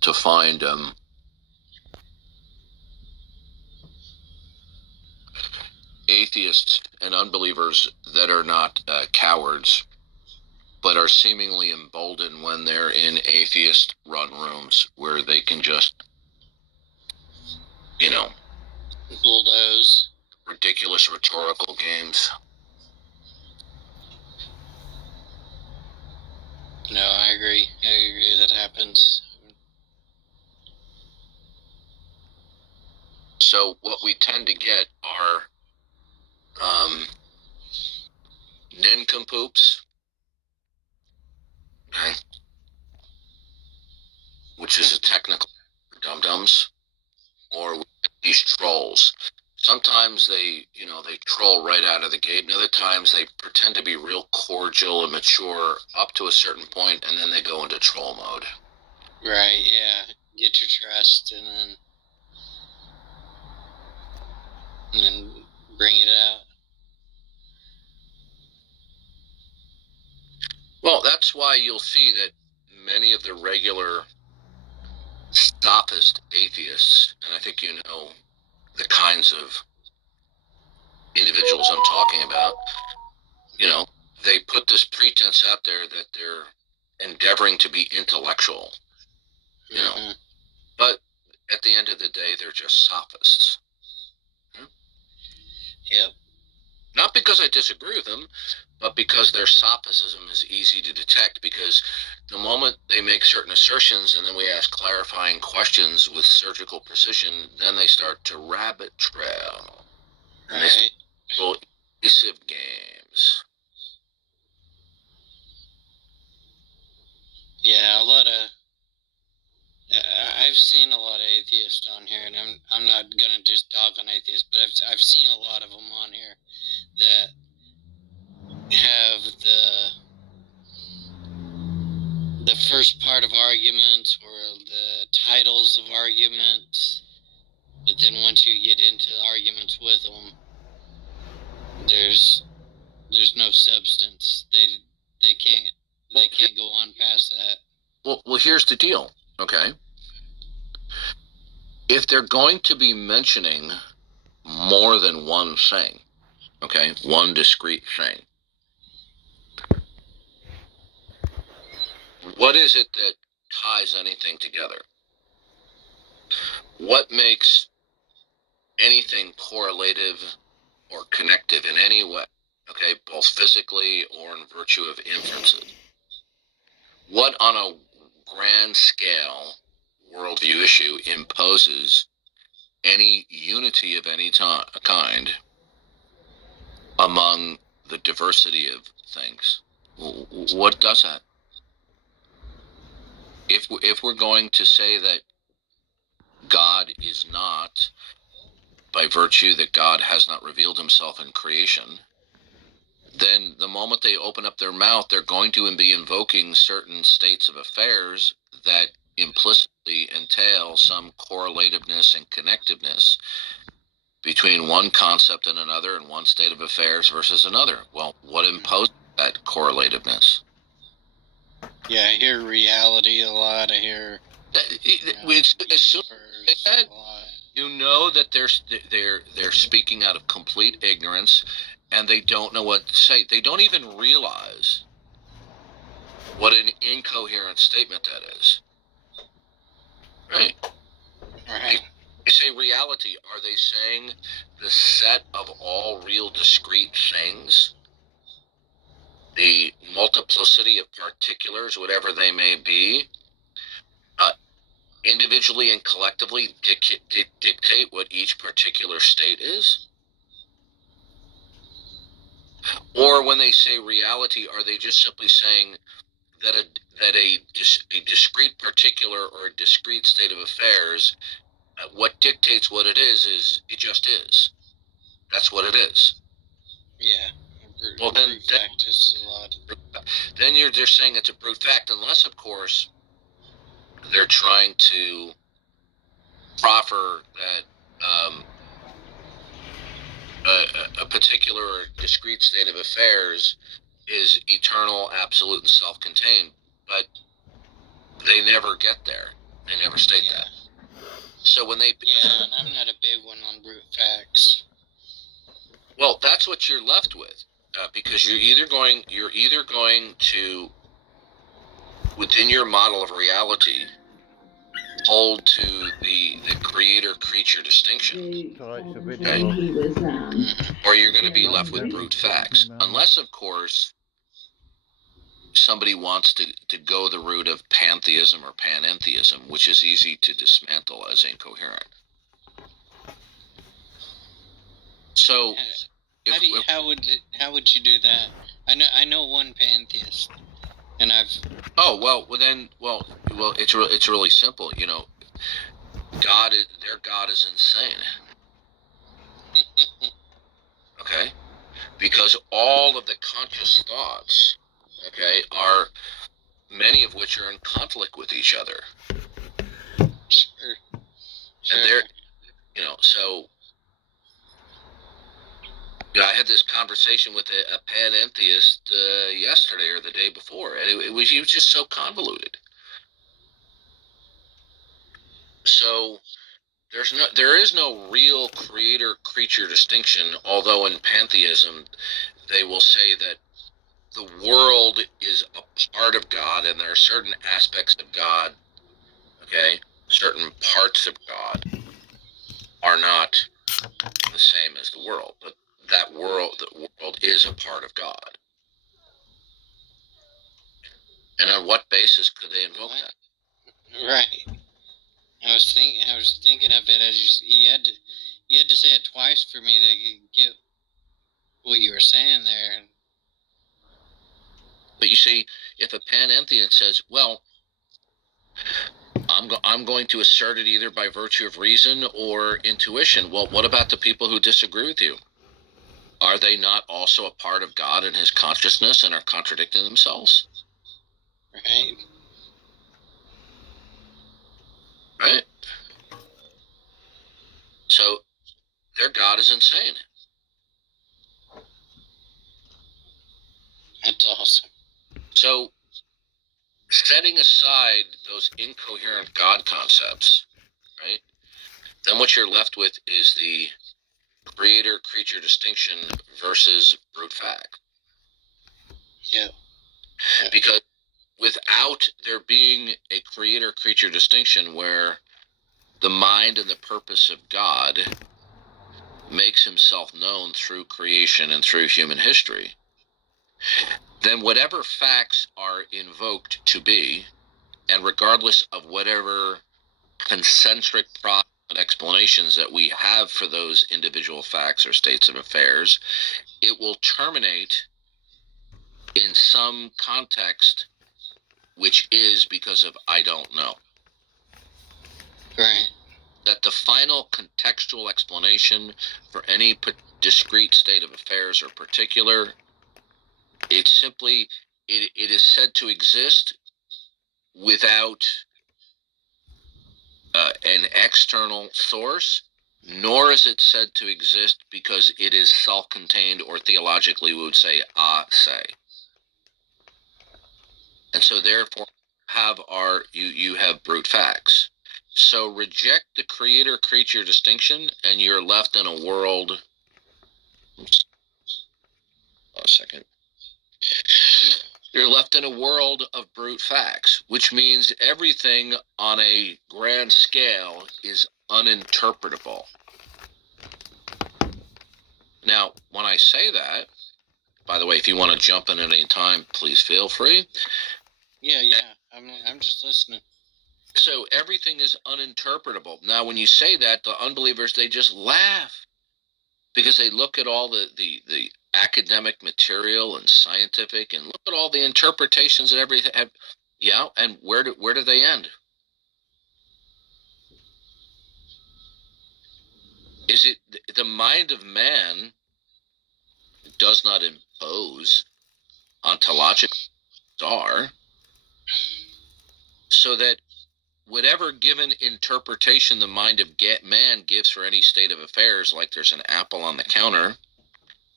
to find atheists and unbelievers that are not cowards, but are seemingly emboldened when they're in atheist-run rooms where they can just, bulldoze ridiculous rhetorical games. No, I agree. That happens. So what we tend to get are nincompoops, okay, which is a technical dum-dums, or these trolls. Sometimes they troll right out of the gate, and other times they pretend to be real cordial and mature up to a certain point, and then they go into troll mode. Right, yeah. Get your trust, and then bring it out. Well, that's why you'll see that many of the regular sophist atheists, and I think you know the kinds of individuals I'm talking about, they put this pretense out there that they're endeavoring to be intellectual, but at the end of the day, they're just sophists. Yep. Not because I disagree with them, but because their sophism is easy to detect, because the moment they make certain assertions and then we ask clarifying questions with surgical precision, then they start to rabbit trail. And they start little evasive games. Yeah, I've seen a lot of atheists on here, and I'm not gonna just dog on atheists, but I've seen a lot of them on here that have the first part of arguments or the titles of arguments, but then once you get into arguments with them, there's no substance. They can't go on past that. Well, here's the deal, okay? If they're going to be mentioning more than one thing, okay, one discrete thing, what is it that ties anything together? What makes anything correlative or connective in any way, okay, both physically or in virtue of inferences? What on a grand scale worldview issue imposes any unity of any kind among the diversity of things? What does that? If we're going to say that God is not, by virtue that God has not revealed himself in creation, then the moment they open up their mouth, they're going to be invoking certain states of affairs that implicitly entail some correlativeness and connectiveness between one concept and another, and one state of affairs versus another. Well, what imposes that correlativeness? Yeah, I hear reality a lot. I hear as soon as that, you know that they're speaking out of complete ignorance, and they don't know what to say. They don't even realize what an incoherent statement that is. Right? Right. They say reality. Are they saying the set of all real discrete things? The multiplicity of particulars, whatever they may be, individually and collectively dictate what each particular state is? Or when they say reality, are they just simply saying that a discrete particular or a discrete state of affairs, what dictates what it is it just is? That's what it is. Yeah. Well, then fact is a lot. Then they're saying it's a brute fact, unless, of course, they're trying to proffer that a particular or discrete state of affairs is eternal, absolute, and self-contained. But never get there. They never state that. So when they and I'm not a big one on brute facts. Well, that's what you're left with, because you're either going to, within your model of reality, hold to the creator-creature distinction, Okay. or you're going to be left with brute facts, unless, of course, somebody wants to go the route of pantheism or panentheism, which is easy to dismantle as incoherent. So, how would you do that? I know one pantheist, and I've. Oh well, it's really simple. You know, their God is insane. Okay, because all of the conscious thoughts, okay, are many of which are in conflict with each other. Sure. And they're, so. I had this conversation with a panentheist yesterday or the day before, and he was just so convoluted. So there is no real creator-creature distinction, although in pantheism they will say that the world is a part of God, and there are certain aspects of God, okay, certain parts of God are not the same as the world, but the world is a part of God. And on what basis could they invoke that? Right. I was thinking of it as you had to say it twice for me to get what you were saying there. But you see, if a panentheist says, well, I'm going to assert it either by virtue of reason or intuition, well, what about the people who disagree with you? Are they not also a part of God and his consciousness and are contradicting themselves? Right. Right? So their God is insane. That's awesome. So setting aside those incoherent God concepts, right, then what you're left with is the creator-creature distinction versus brute fact. Yeah. Because without there being a creator-creature distinction where the mind and the purpose of God makes himself known through creation and through human history, then whatever facts are invoked to be, and regardless of whatever concentric explanations that we have for those individual facts or states of affairs, it will terminate in some context, which is because of I don't know. Right. That the final contextual explanation for any discrete state of affairs or particular, it's simply, it is said to exist without an external source, nor is it said to exist because it is self-contained, or theologically we would say, say. And so therefore you have brute facts. So reject the creator-creature distinction, and you're left in a world. Oops. A second. You're left in a world of brute facts, which means everything on a grand scale is uninterpretable. Now, when I say that, by the way, if you want to jump in at any time, please feel free. Yeah. I'm just listening. So everything is uninterpretable. Now, when you say that, the unbelievers, they just laugh because they look at all the academic material and scientific, and look at all the interpretations and everything. Yeah, and where do they end? Is it the mind of man does not impose ontological star, so that whatever given interpretation the mind of man gives for any state of affairs, like there's an apple on the counter,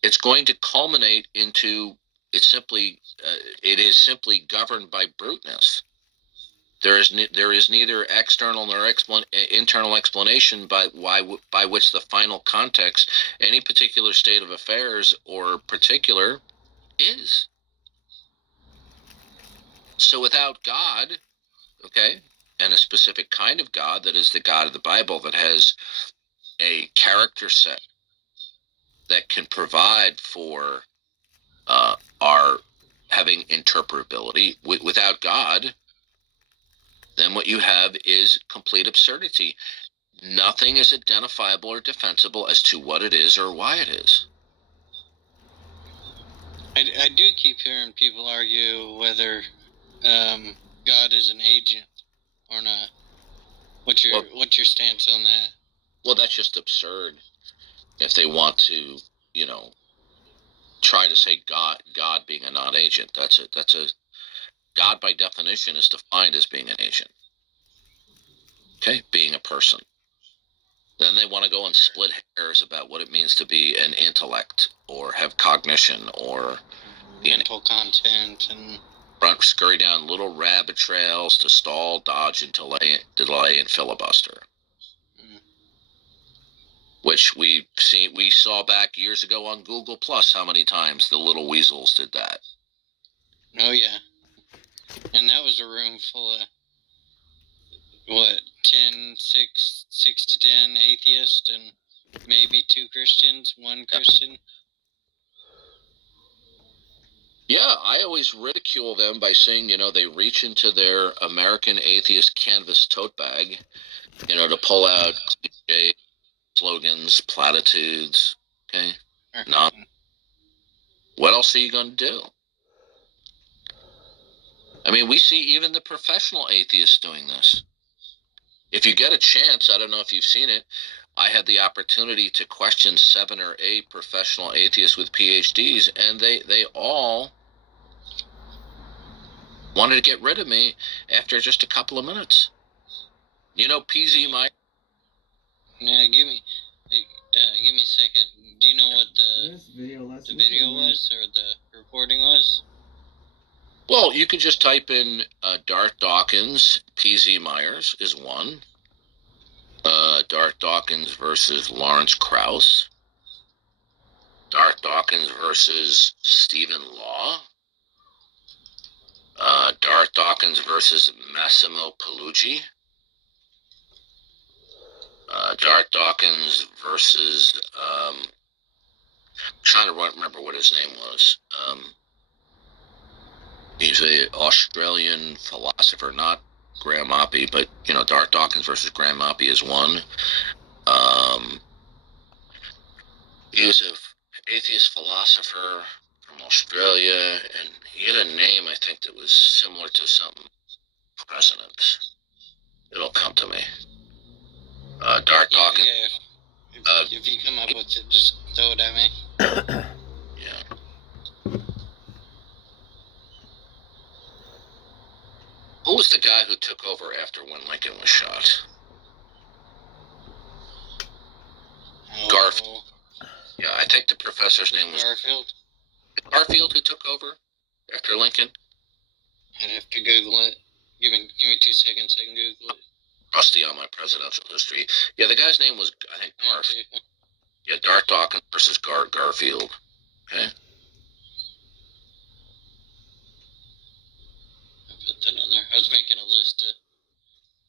it's going to culminate into it is simply governed by bruteness. There is neither external nor internal explanation by which the final context, any particular state of affairs or particular, is. So without God, okay, and a specific kind of God that is the God of the Bible that has a character set that can provide for our having interpretability, without God, then what you have is complete absurdity. Nothing is identifiable or defensible as to what it is or why it is. I do keep hearing people argue whether God is an agent or not. What's your stance on that? Well, that's just absurd. If they want to, try to say God being a non-agent, that's a God by definition is defined as being an agent. Okay, being a person. Then they want to go and split hairs about what it means to be an intellect or have cognition or mental content and scurry down little rabbit trails to stall, dodge, and delay and filibuster. Which we saw back years ago on Google Plus how many times the little weasels did that. Oh yeah, and that was a room full of 6 to 10 atheists and maybe 2 Christians, 1 Christian. Yeah, I always ridicule them by saying, they reach into their American atheist canvas tote bag, to pull out cliche slogans, platitudes, okay? Not. What else are you going to do? I mean, we see even the professional atheists doing this. If you get a chance, I don't know if you've seen it, I had the opportunity to question 7 or 8 professional atheists with PhDs, and they all wanted to get rid of me after just a couple of minutes. PZ Mike. Yeah, give me a second. Do you know what the video was or the recording was? Well, you could just type in Darth Dawkins, PZ Myers is one. Darth Dawkins versus Lawrence Krauss. Darth Dawkins versus Stephen Law. Darth Dawkins versus Massimo Pilucci. Darth Dawkins versus I'm trying to remember what his name was. He's an Australian philosopher, not Graham Oppie, but Darth Dawkins versus Graham Oppie is one. He was an atheist philosopher from Australia, and he had a name I think that was similar to some president. It'll come to me. Darth Dawkins. Yeah. If you come up with it, just throw it at me. Yeah. Who was the guy who took over after when Lincoln was shot? Garfield. Yeah, I think the professor's name was Garfield. Garfield, who took over after Lincoln. I'd have to Google it. Give me 2 seconds. I can Google it. Rusty on my presidential history. Yeah, the guy's name was, I think, Garfield. Yeah, Darth Dawkins versus Garfield. Okay. I put that on there. I was making a list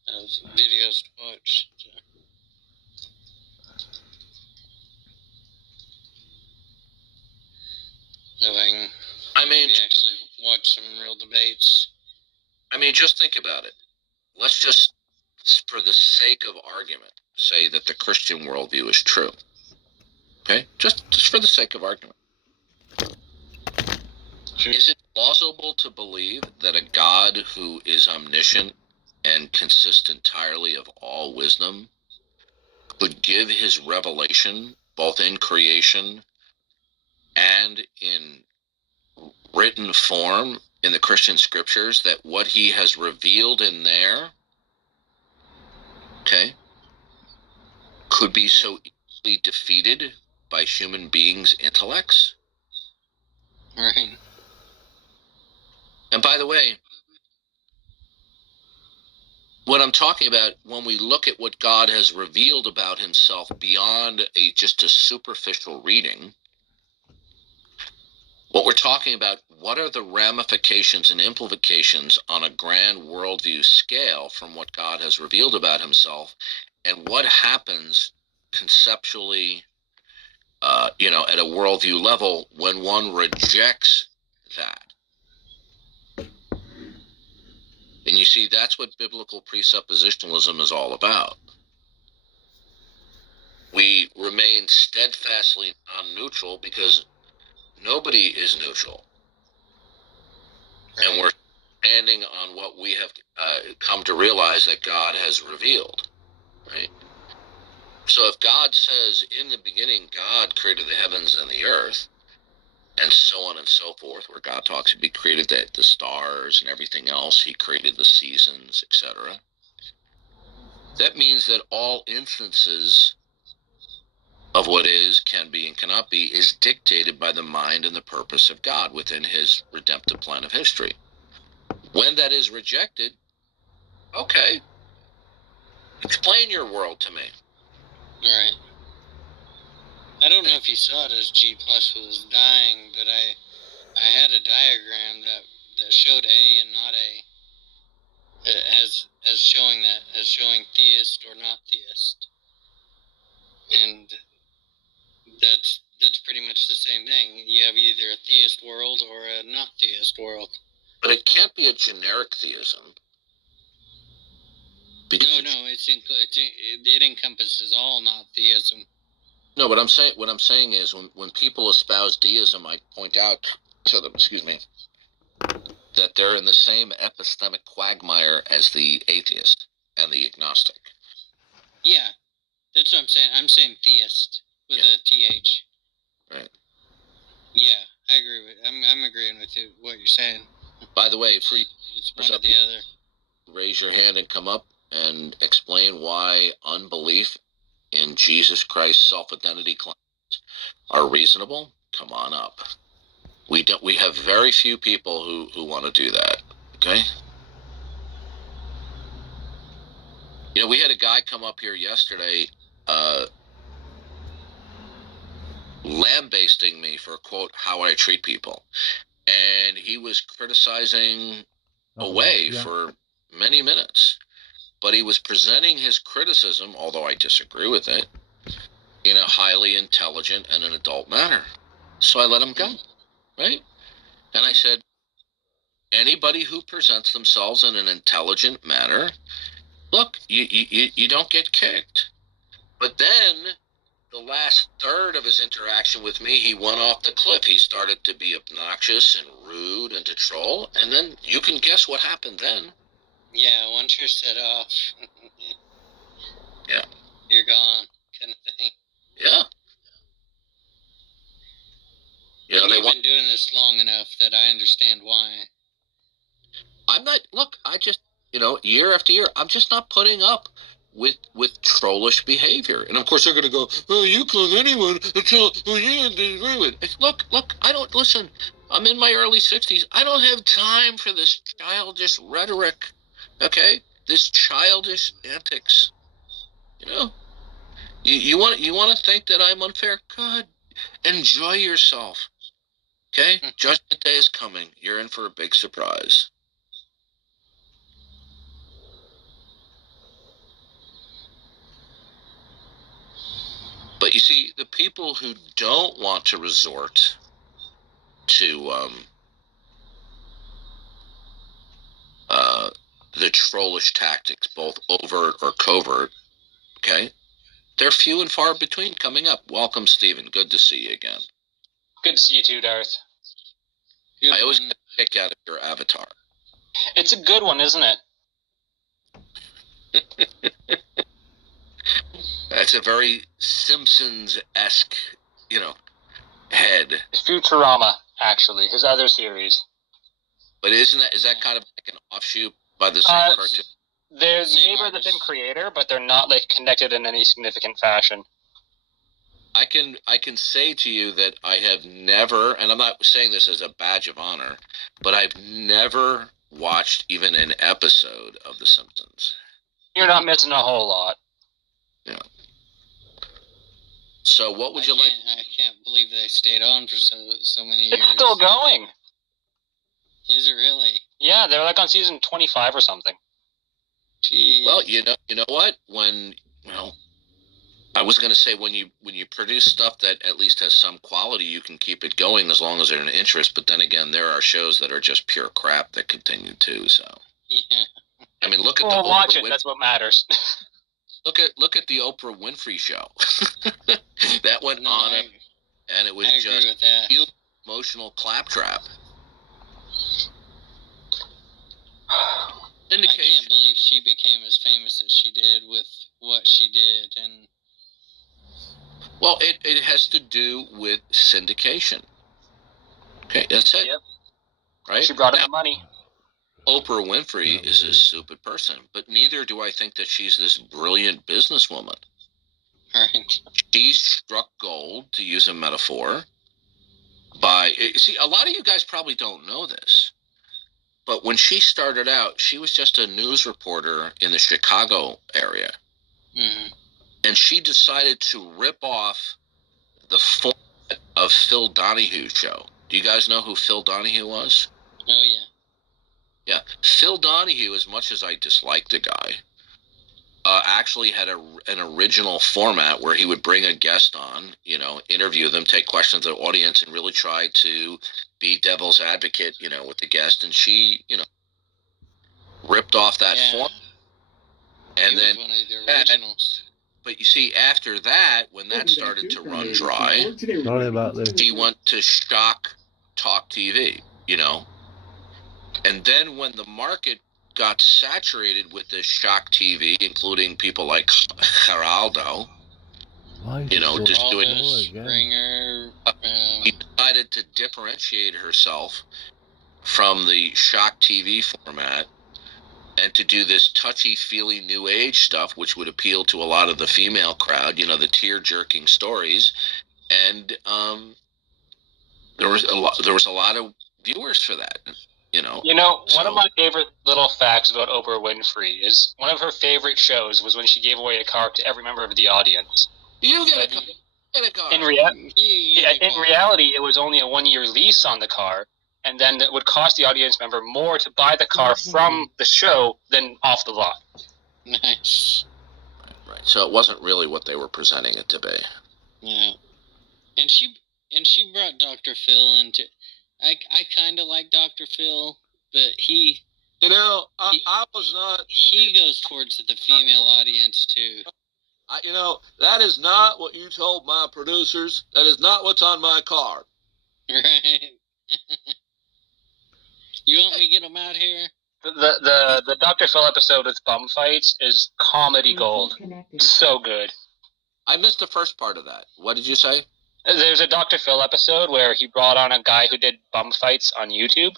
of videos to watch. So. So I can actually watch some real debates. I mean, just think about it. Let's just, for the sake of argument, say that the Christian worldview is true. Okay? Just for the sake of argument. Sure. Is it plausible to believe that a God who is omniscient and consists entirely of all wisdom could give his revelation both in creation and in written form in the Christian scriptures, that what he has revealed in there, okay, could be so easily defeated by human beings' intellects? Right. And by the way, what I'm talking about, when we look at what God has revealed about himself beyond just a superficial reading, what we're talking about, what are the ramifications and implications on a grand worldview scale from what God has revealed about himself, and what happens conceptually, at a worldview level when one rejects that. And you see, that's what biblical presuppositionalism is all about. We remain steadfastly non-neutral because nobody is neutral. Right. And we're standing on what we have come to realize that God has revealed. Right? So if God says, in the beginning, God created the heavens and the earth, and so on and so forth, where God talks, he created the stars and everything else, he created the seasons, etc. That means that all instances of what is, can be, and cannot be is dictated by the mind and the purpose of God within his redemptive plan of history. When that is rejected, okay, explain your world to me. All right. I don't know if you saw it as G Plus was dying, but I had a diagram that showed A and not A, as showing theist or not theist, and that's pretty much the same thing. You have either a theist world or a not theist world. But it can't be a generic theism. No, it encompasses all not theism. No, what I'm saying is when people espouse deism, I point out to them, that they're in the same epistemic quagmire as the atheist and the agnostic. Yeah, that's what I'm saying. I'm saying theist with a TH. Right. Yeah, I agree with. I'm agreeing with you, what you're saying. By the way, it's one or the other. Raise your hand and come up and explain why unbelief in Jesus Christ's self-identity claims are reasonable. Come on up. We have very few people who want to do that. Okay. We had a guy come up here yesterday, lambasting me for, quote, how I treat people, and he was criticizing away for many minutes, but he was presenting his criticism, although I disagree with it, in a highly intelligent and an adult manner. So I let him go, right? And I said, anybody who presents themselves in an intelligent manner, look, you don't get kicked. But then the last third of his interaction with me, he went off the cliff. He started to be obnoxious and rude and to troll. And then you can guess what happened then. Yeah, once you're set off, yeah, you're gone, kind of thing. Yeah. They've been doing this long enough that I understand why. I'm not, look, I just, year after year, I'm just not putting up with trollish behavior. And of course they're going to go, oh, you call anyone until, oh, you agree with. Look, I don't, listen, I'm in my early 60s. I don't have time for this childish rhetoric, okay? This childish antics, You want to think that I'm unfair? Good. Enjoy yourself, okay? Judgment Day is coming. You're in for a big surprise. But you see, the people who don't want to resort to the trollish tactics, both overt or covert, okay, they're few and far between coming up. Welcome, Stephen. Good to see you again. Good to see you too, Darth. I always get a kick out of your avatar. It's a good one, isn't it? That's a very Simpsons-esque, head. Futurama, actually, his other series. But is that kind of like an offshoot by the same cartoon? They're neighbor the same creator, but they're not connected in any significant fashion. I can say to you that I have never, and I'm not saying this as a badge of honor, but I've never watched even an episode of The Simpsons. You're not missing a whole lot. So what would you like? I can't believe they stayed on for so many years. It's still going. Is it really? Yeah, they're like on season 25 or something. Jeez. Well, you know what? I was going to say when you produce stuff that at least has some quality, you can keep it going as long as there's an interest. But then again, there are shows that are just pure crap that continue too. So Yeah. I mean, look at Well, the watch Oprah it. That's what matters. Look at the Oprah Winfrey show. That went on, and it was I agree just with that. real emotional claptrap. I can't believe she became as famous as she did with what she did, and Well, it has to do with syndication. Okay, that's it. Yep. Right? She brought in Now, the money. Oprah Winfrey is a stupid person, but neither do I think that she's this brilliant businesswoman. right. She struck gold, to use a metaphor, see, a lot of you guys probably don't know this, but when she started out, she was just a news reporter in the Chicago area. Mm-hmm. And she decided to rip off the format of Phil Donahue's show. Do you guys know who Phil Donahue was? Oh, yeah. Yeah. Phil Donahue, as much as I dislike the guy, actually had an original format where he would bring a guest on, interview them, take questions of the audience, and really try to be devil's advocate, with the guest. And she, ripped off that form. And He then was one of the originals. But you see, after that, when that started to run dry, Sorry about this. she went to Shock Talk TV, And then when the market got saturated with this Shock TV, including people like Geraldo, just doing Springer, she decided to differentiate herself from the Shock TV format and to do this touchy-feely new age stuff, which would appeal to a lot of the female crowd, the tear-jerking stories, and there was a lot of viewers for that, One of my favorite little facts about Oprah Winfrey is one of her favorite shows was when she gave away a car to every member of the audience. You get a car. In reality, it was only a 1-year lease on the car, and then it would cost the audience member more to buy the car from the show than off the lot. Nice. Right. So it wasn't really what they were presenting it to be. Yeah. And she brought Dr. Phil into. I kind of like Dr. Phil, but he. I was not. He goes towards the female audience too. That is not what you told my producers. That is not what's on my card. Right. You want me to get them out here? The Dr. Phil episode with bum fights is comedy gold. So good. I missed the first part of that. What did you say? There's a Dr. Phil episode where he brought on a guy who did bum fights on YouTube,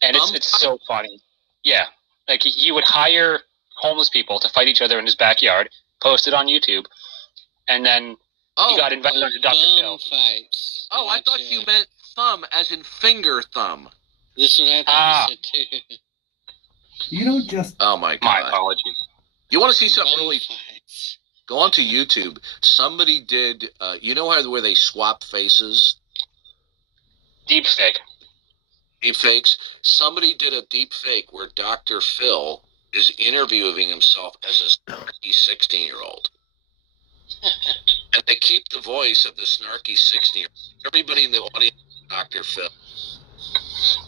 and it's so funny. Yeah, like he would hire homeless people to fight each other in his backyard, post it on YouTube, and then he got invited to Dr. Phil. Fights. Oh, I thought you meant thumb, as in finger thumb. This is what I thought you said too. You don't just. Oh my God. My apologies. You want to see something really? Fights. Go onto YouTube. Somebody did. You know where they swap faces? Deep fake. Deep fakes. Somebody did a deep fake where Dr. Phil is interviewing himself as a snarky 16-year-old. And they keep the voice of the snarky 16-year-old. Everybody in the audience is Dr. Phil.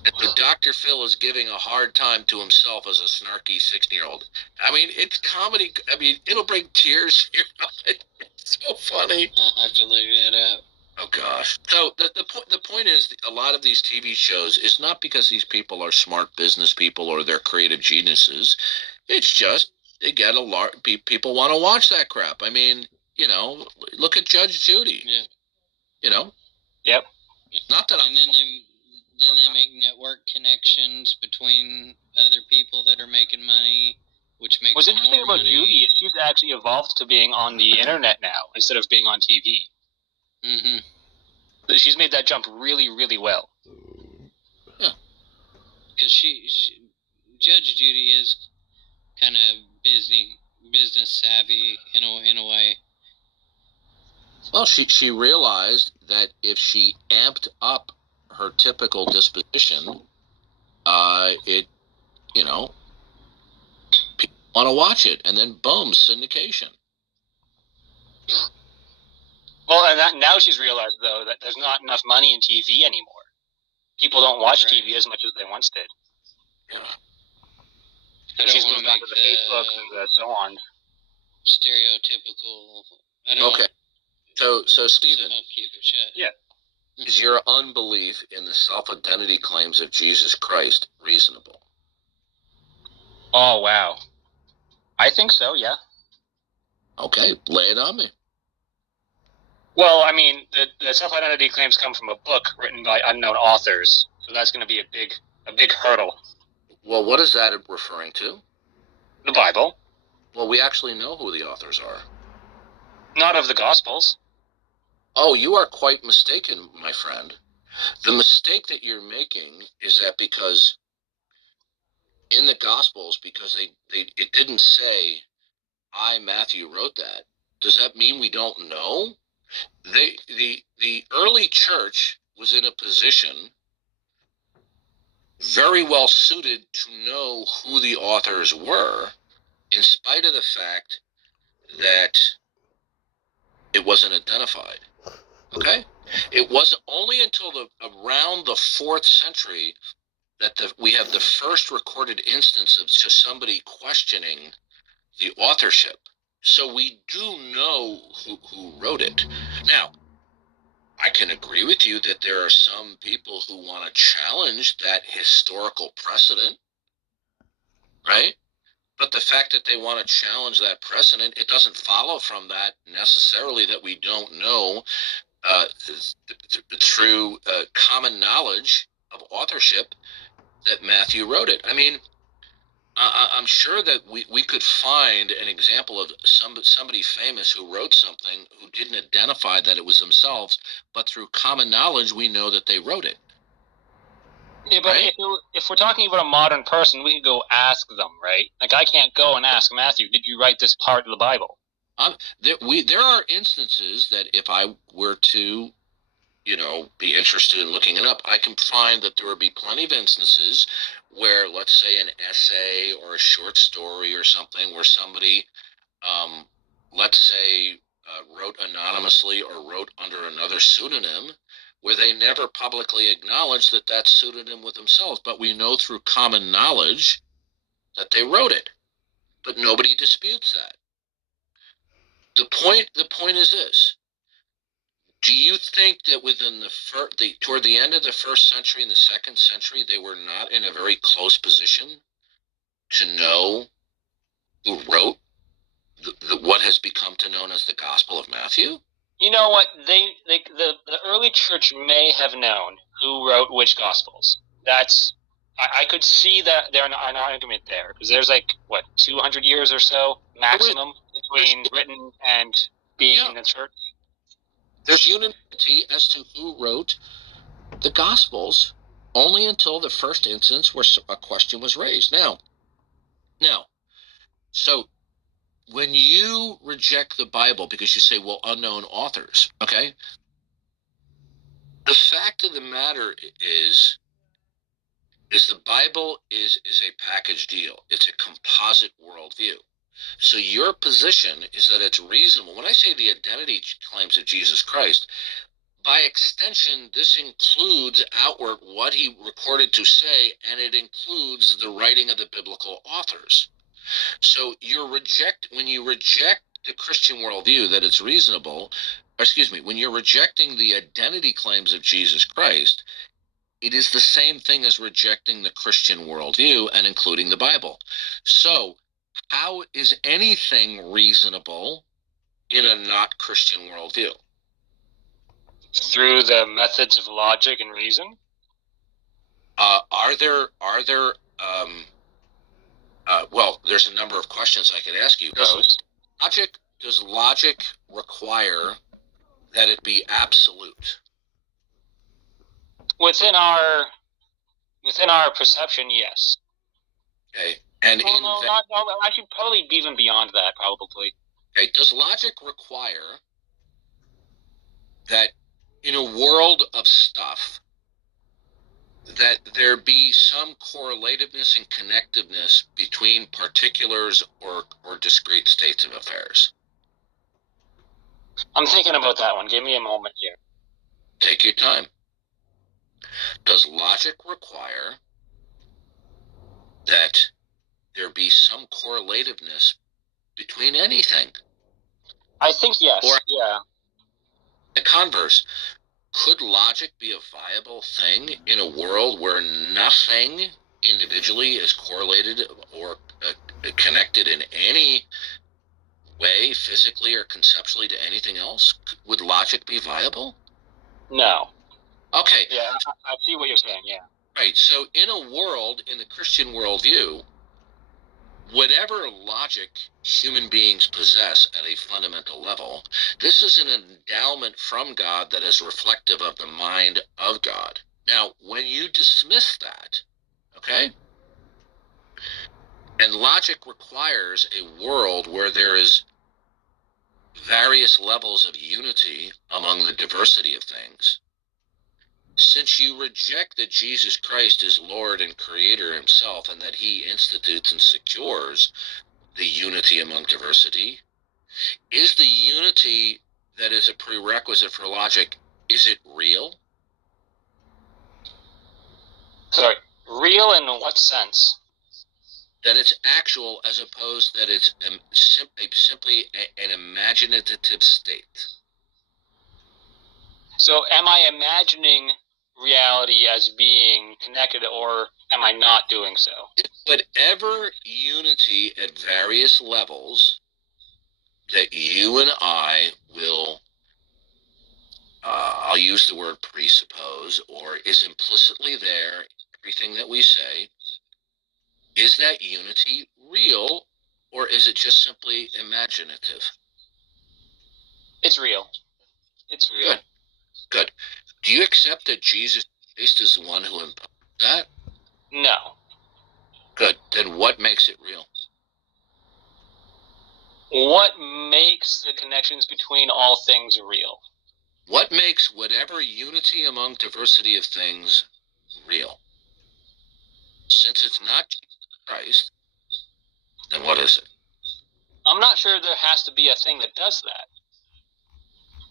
And the Dr. Phil is giving a hard time to himself as a snarky 16-year-old. I mean, it's comedy. I mean, it'll bring tears to your eyes. It's so funny. I'll have to look that up. Oh, gosh. So the point is, a lot of these TV shows, it's not because these people are smart business people or they're creative geniuses. It's just they get a lot. People want to watch that crap. I mean, look at Judge Judy. Yeah. Yep. Not that I'm. And then they make network connections between other people that are making money, which makes What's more interesting about money. Judy is she's actually evolved to being on the internet now instead of being on TV. Mm-hmm. She's made that jump really, really well. Because she Judge Judy is kind of business savvy in a way. Well, she realized that if she amped up her typical disposition, it, people want to watch it, and then boom, syndication. Well, and now she's realized, though, that there's not enough money in TV anymore. People don't watch TV as much as they once did. Yeah. And she's moved on to the Facebook and so on. Stereotypical. Okay. So Stephen, keep it shut. Yeah. Is your unbelief in the self-identity claims of Jesus Christ reasonable? Oh, wow. I think so, yeah. Okay, lay it on me. Well, I mean, the self-identity claims come from a book written by unknown authors, so that's going to be a big hurdle. Well, what is that referring to? The Bible. Well, we actually know who the authors are. Not of the Gospels. Oh, you are quite mistaken, my friend. The mistake that you're making is that because in the Gospels, because it didn't say, I, Matthew, wrote that. Does that mean we don't know? The early church was in a position very well suited to know who the authors were, in spite of the fact that it wasn't identified. Okay? It wasn't only until around the 4th century that we have the first recorded instance of just somebody questioning the authorship. So we do know who wrote it. Now, I can agree with you that there are some people who want to challenge that historical precedent, right? But the fact that they want to challenge that precedent, it doesn't follow from that necessarily that we don't know through common knowledge of authorship that Matthew wrote it. I mean, I'm sure that we could find an example of somebody famous who wrote something who didn't identify that it was themselves, but through common knowledge, we know that they wrote it. Yeah, but right? if we're talking about a modern person, we could go ask them, right? Like, I can't go and ask Matthew, did you write this part of the Bible? There are instances that if I were to be interested in looking it up, I can find that there would be plenty of instances where, let's say, an essay or a short story or something where somebody, let's say, wrote anonymously or wrote under another pseudonym, where they never publicly acknowledged that pseudonym with themselves. But we know through common knowledge that they wrote it. But nobody disputes that. The point is this. Do you think that within toward the end of the 1st century and the 2nd century, they were not in a very close position to know who wrote what has become to known as the Gospel of Matthew? You know what? The early church may have known who wrote which Gospels. I could see that there's an argument there, because there's 200 years or so maximum between written and being in the church. There's unanimity as to who wrote the Gospels only until the first instance where a question was raised. Now, so when you reject the Bible because you say, well, unknown authors, okay? The fact of the matter is the Bible is a package deal. It's a composite worldview. So your position is that it's reasonable. When I say the identity claims of Jesus Christ, by extension, this includes outward what he recorded to say, and it includes the writing of the biblical authors. So when you reject the Christian worldview that it's reasonable, when you're rejecting the identity claims of Jesus Christ, it is the same thing as rejecting the Christian worldview and including the Bible. So how is anything reasonable in a not Christian worldview? Through the methods of logic and reason? Well, there's a number of questions I could ask you. Does logic require that it be absolute? Within our perception, yes. Okay. And Well, no, actually, probably even beyond that, probably. okay, does logic require that in a world of stuff that there be some correlativeness and connectiveness between particulars or discrete states of affairs? I'm thinking about that one. Give me a moment here. Take your time. Does logic require that there be some correlativeness between anything? I think yes. Or yeah. the converse, could logic be a viable thing in a world where nothing individually is correlated or connected in any way, physically or conceptually, to anything else? Would logic be viable? No. Okay. Yeah, I see what you're saying, yeah. Right. So in a world, in the Christian worldview, whatever logic human beings possess at a fundamental level, this is an endowment from God that is reflective of the mind of God. Now, when you dismiss that, okay, and logic requires a world where there is various levels of unity among the diversity of things, since you reject that Jesus Christ is Lord and Creator himself and that he institutes and secures the unity among diversity, is the unity that is a prerequisite for logic, is it real? Sorry, real in what sense? That it's actual as opposed that it's simply an imaginative state. So am I imagining reality as being connected, or am I not doing so? Whatever unity at various levels that you and I will, I'll use the word presuppose, or is implicitly there, everything that we say, is that unity real, or is it just simply imaginative? It's real. It's real. Good. Good. Do you accept that Jesus Christ is the one who imposed that? No. Good. Then what makes it real? What makes the connections between all things real? What makes whatever unity among diversity of things real? Since it's not Christ, then what is it? I'm not sure there has to be a thing that does that,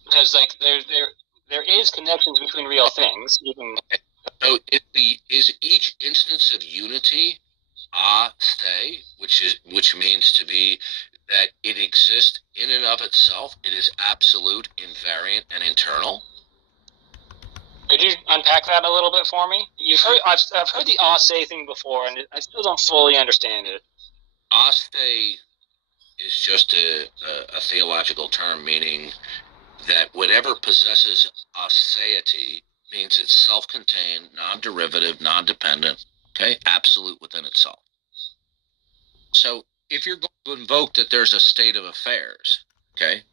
because like there is connections between real things. Even so, is each instance of unity a, which means to be that it exists in and of itself. It is absolute, invariant, and internal. Could you unpack that a little bit for me? I've heard the "say" thing before, and I still don't fully understand it. Aste is just a theological term meaning that whatever possesses aseity means it's self-contained, non-derivative, non-dependent, okay, absolute within itself. So if you're going to invoke that there's a state of affairs, okay,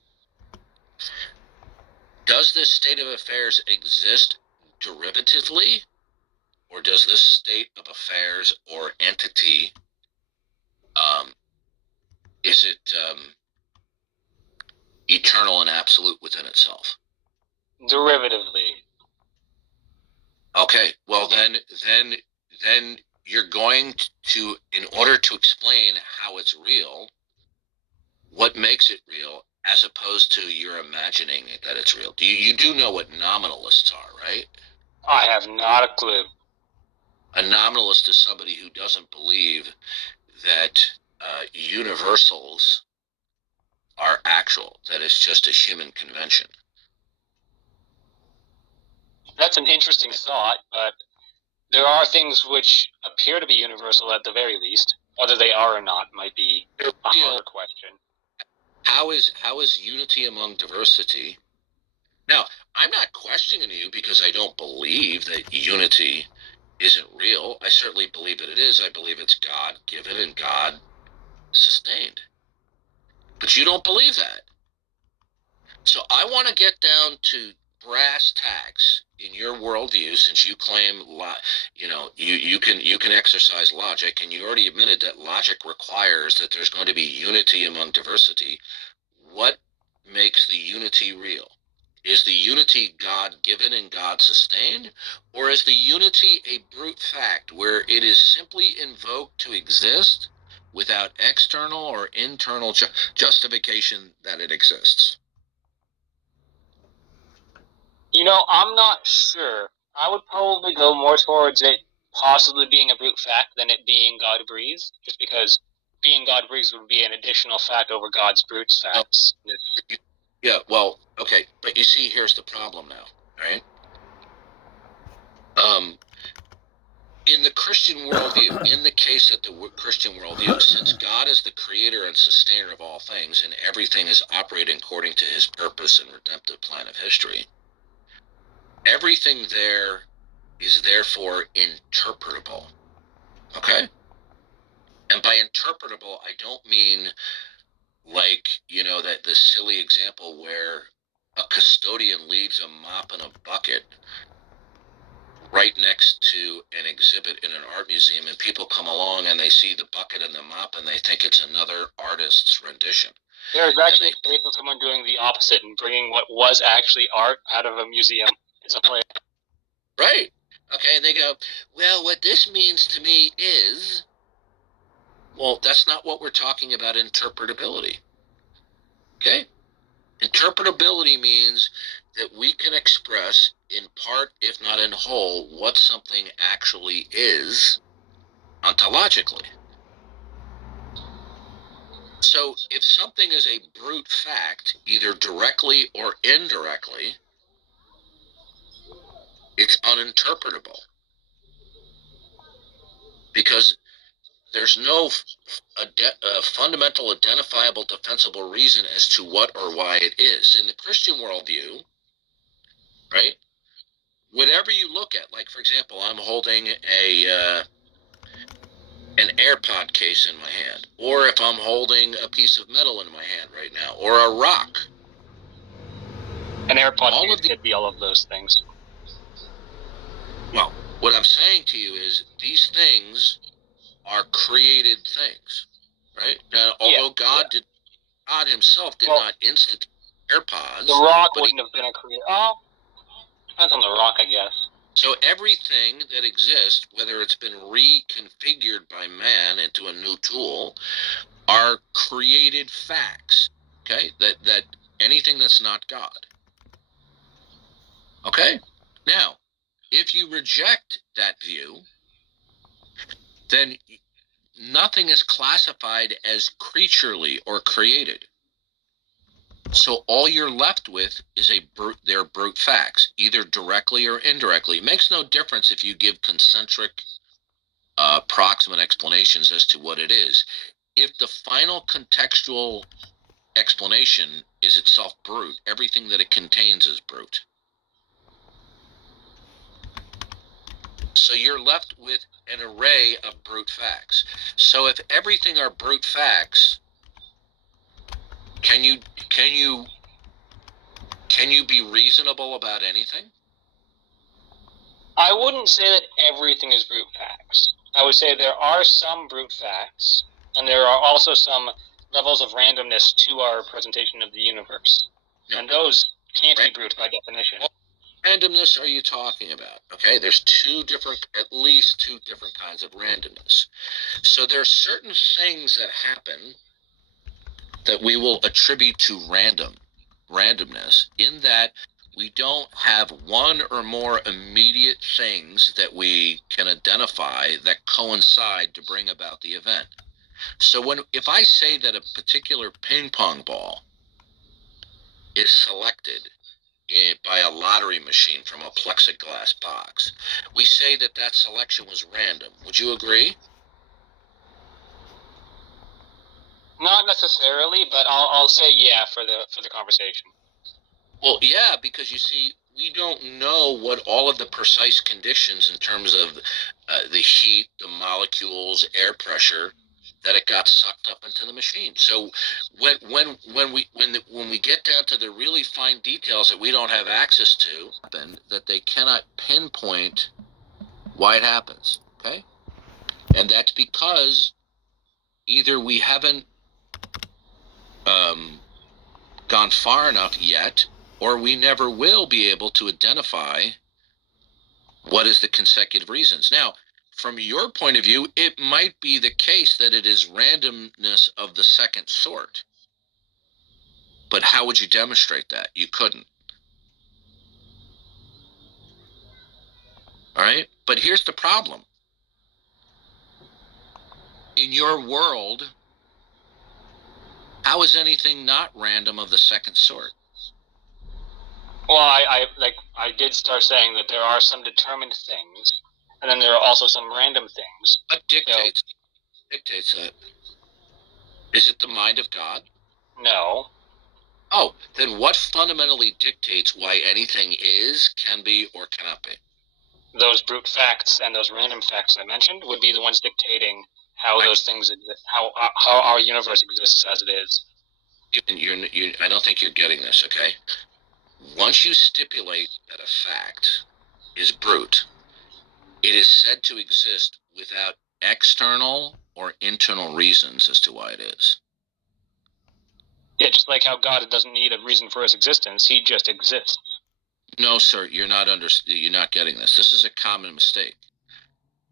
does this state of affairs exist derivatively, or does this state of affairs or entity, is it eternal and absolute within itself? Derivatively. Okay, well then you're going to, in order to explain how it's real, what makes it real, as opposed to you're imagining that it's real. You do know what nominalists are, right? I have not a clue. A nominalist is somebody who doesn't believe that universals are actual, that it's just a human convention. That's an interesting thought, but there are things which appear to be universal at the very least. Whether they are or not might be a harder question. How is unity among diversity? Now, I'm not questioning you because I don't believe that unity isn't real. I certainly believe that it is. I believe it's God-given and God-sustained. But you don't believe that. So I want to get down to brass tacks in your worldview, since you claim you can exercise logic, and you already admitted that logic requires that there's going to be unity among diversity. What makes the unity real? Is the unity God-given and God-sustained, or is the unity a brute fact where it is simply invoked to exist without external or internal justification that it exists? I'm not sure. I would probably go more towards it possibly being a brute fact than it being God breathes, just because being God breathes would be an additional fact over God's brute facts. Yeah, well, okay, but you see, here's the problem now, right? In the Christian worldview, in the case that the Christian worldview, since God is the creator and sustainer of all things, and everything is operating according to his purpose and redemptive plan of history, everything there is therefore interpretable. Okay? And by interpretable, I don't mean like, that the silly example where a custodian leaves a mop and a bucket right next to an exhibit in an art museum, and people come along and they see the bucket and the mop and they think it's another artist's rendition. There's actually a case of someone doing the opposite and bringing what was actually art out of a museum. It's a play. Right. Okay, and they go, well, what this means to me is... Well, that's not what we're talking about interpretability. Okay? Interpretability means that we can express in part, if not in whole, what something actually is ontologically. So if something is a brute fact, either directly or indirectly, it's uninterpretable. Because there's no fundamental, identifiable, defensible reason as to what or why it is. In the Christian worldview, right, whatever you look at, like, for example, I'm holding an AirPod case in my hand, or if I'm holding a piece of metal in my hand right now, or a rock. An AirPod case could be all of those things. Well, what I'm saying to you is these things are created things, right? Now, although God himself did not institute AirPods. The rock wouldn't have been a creator. Oh, depends on the rock, I guess. So everything that exists, whether it's been reconfigured by man into a new tool, are created facts, okay? That anything that's not God. Okay? Now, if you reject that view, then nothing is classified as creaturely or created. So all you're left with is they're brute facts, either directly or indirectly. It makes no difference if you give concentric, proximate explanations as to what it is. If the final contextual explanation is itself brute, everything that it contains is brute. So you're left with an array of brute facts. So if everything are brute facts, can you be reasonable about anything? I wouldn't say that everything is brute facts. I would say there are some brute facts, and there are also some levels of randomness to our presentation of the universe. No. And those can't be brute by definition. What randomness are you talking about? Okay, there's at least two different kinds of randomness. So there are certain things that happen that we will attribute to randomness, in that we don't have one or more immediate things that we can identify that coincide to bring about the event. So if I say that a particular ping pong ball is selected by a lottery machine from a plexiglass box, we say that selection was random. Would you agree? Not necessarily, but I'll say yeah for the conversation. Well, yeah, because you see, we don't know what all of the precise conditions in terms of the heat, the molecules, air pressure, that it got sucked up into the machine. So when we get down to the really fine details that we don't have access to, that they cannot pinpoint why it happens. Okay, and that's because either we haven't gone far enough yet, or we never will be able to identify what is the consecutive reasons. Now, from your point of view, it might be the case that it is randomness of the second sort. But how would you demonstrate that? You couldn't. All right? But here's the problem. In your world, how is anything not random of the second sort? Well, I did start saying that there are some determined things, and then there are also some random things. What dictates that? Is it the mind of God? No. Oh, then what fundamentally dictates why anything is, can be, or cannot be? Those brute facts and those random facts I mentioned would be the ones dictating how those things exist, how our universe exists as it is. I don't think you're getting this, okay? Once you stipulate that a fact is brute, it is said to exist without external or internal reasons as to why it is. Yeah, just like how God doesn't need a reason for his existence, he just exists. No, sir, you're not getting this. This is a common mistake.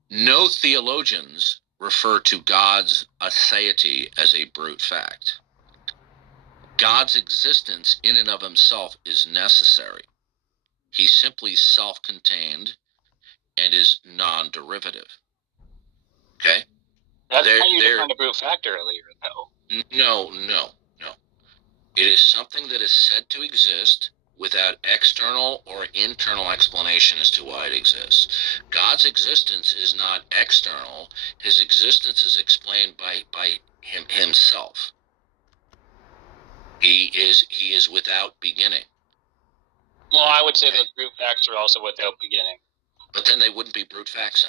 No theologians refer to God's atheity as a brute fact. God's existence in and of himself is necessary. He's simply self-contained and is non-derivative. Okay? That's how you defined a brute fact earlier, though. No. It is something that is said to exist without external or internal explanation as to why it exists. God's existence is not external. His existence is explained by himself. He is without beginning. Well, I would say those brute facts are also without beginning. But then they wouldn't be brute facts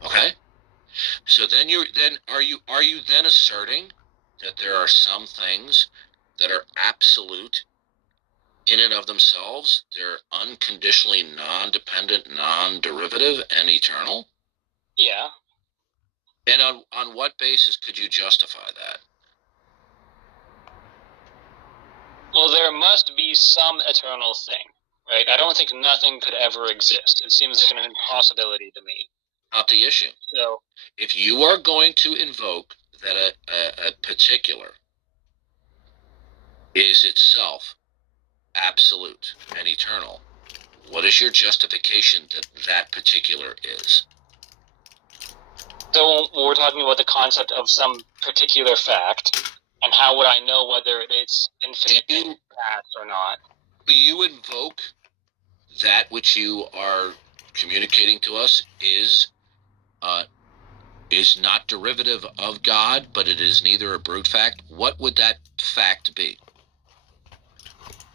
then. Okay? So then are you then asserting that there are some things that are absolute in and of themselves? They're unconditionally non-dependent, non-derivative, and eternal? Yeah. And on what basis could you justify that? Well, there must be some eternal thing, right? I don't think nothing could ever exist. It seems like an impossibility to me. Not the issue. So, if you are going to invoke that a particular is itself absolute and eternal, what is your justification that that particular is? So we're talking about the concept of some particular fact, and how would I know whether it's infinite past or not? Do you invoke that which you are communicating to us is not derivative of God, but it is neither a brute fact? What would that fact be?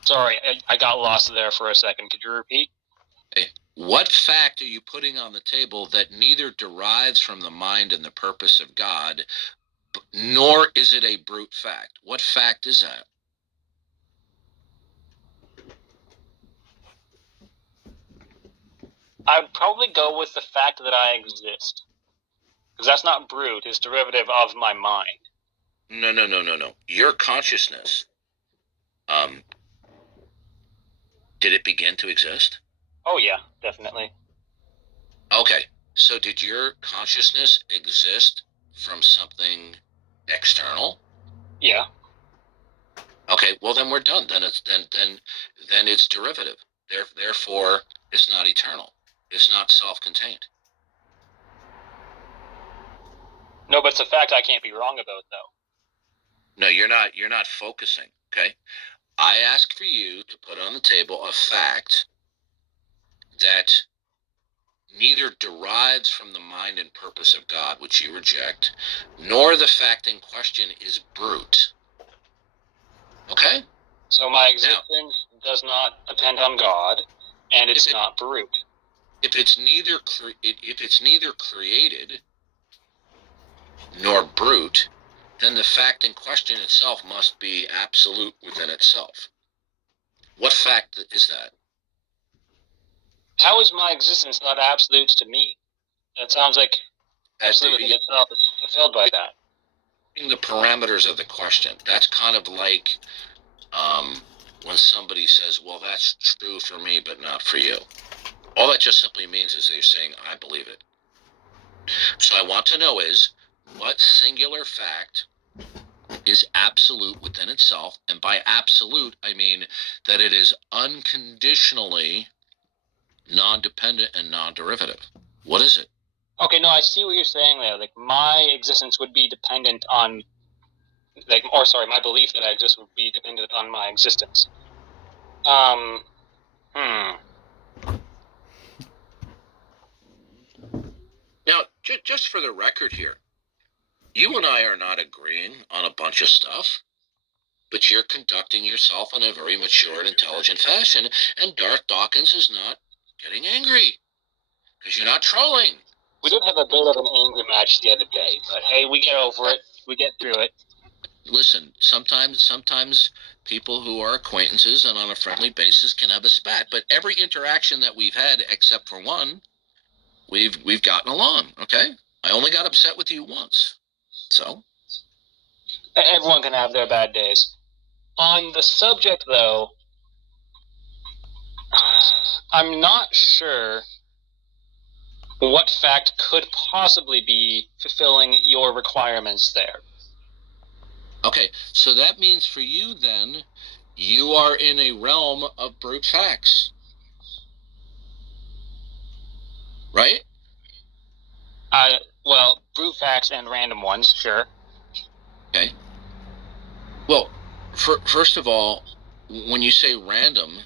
Sorry, I got lost there for a second. Could you repeat? Okay. What fact are you putting on the table that neither derives from the mind and the purpose of God, nor is it a brute fact? What fact is that? I would probably go with the fact that I exist. Because that's not brute, it's derivative of my mind. No. Your consciousness, did it begin to exist? Oh yeah, definitely. Okay, so did your consciousness exist from something external? Yeah. Okay, well then we're done. Then it's derivative. Therefore, it's not eternal. It's not self-contained. No, but it's a fact I can't be wrong about, though. No, you're not focusing. Okay, I ask for you to put on the table a fact that neither derives from the mind and purpose of God, which you reject, nor the fact in question is brute. Okay? So my existence does not depend on God, and it's not brute. If it's neither created nor brute, then the fact in question itself must be absolute within itself. What fact is that? How is my existence not absolute to me? That sounds like absolute in itself is fulfilled by that. The parameters of the question. That's kind of like when somebody says, well, that's true for me, but not for you. All that just simply means is they're saying, I believe it. So I want to know is, what singular fact is absolute within itself? And by absolute, I mean that it is unconditionally non-dependent and non-derivative. What is it? Okay, no, I see what you're saying there. Like, my existence would be dependent on, my belief that I exist would be dependent on my existence. Now, just for the record here, you and I are not agreeing on a bunch of stuff, but you're conducting yourself in a very mature and intelligent fashion, and Darth Dawkins is not getting angry because you're not trolling. We did have a bit of an angry match the other day, but hey, we get over it. We get through it. Listen, sometimes people who are acquaintances and on a friendly basis can have a spat, but every interaction that we've had, except for one, we've gotten along. Okay, I only got upset with you once, so everyone can have their bad days. On the subject, though, I'm not sure what fact could possibly be fulfilling your requirements there. Okay, so that means for you then, you are in a realm of brute facts, right? Well, brute facts and random ones, sure. Okay. Well, first of all, when you say random,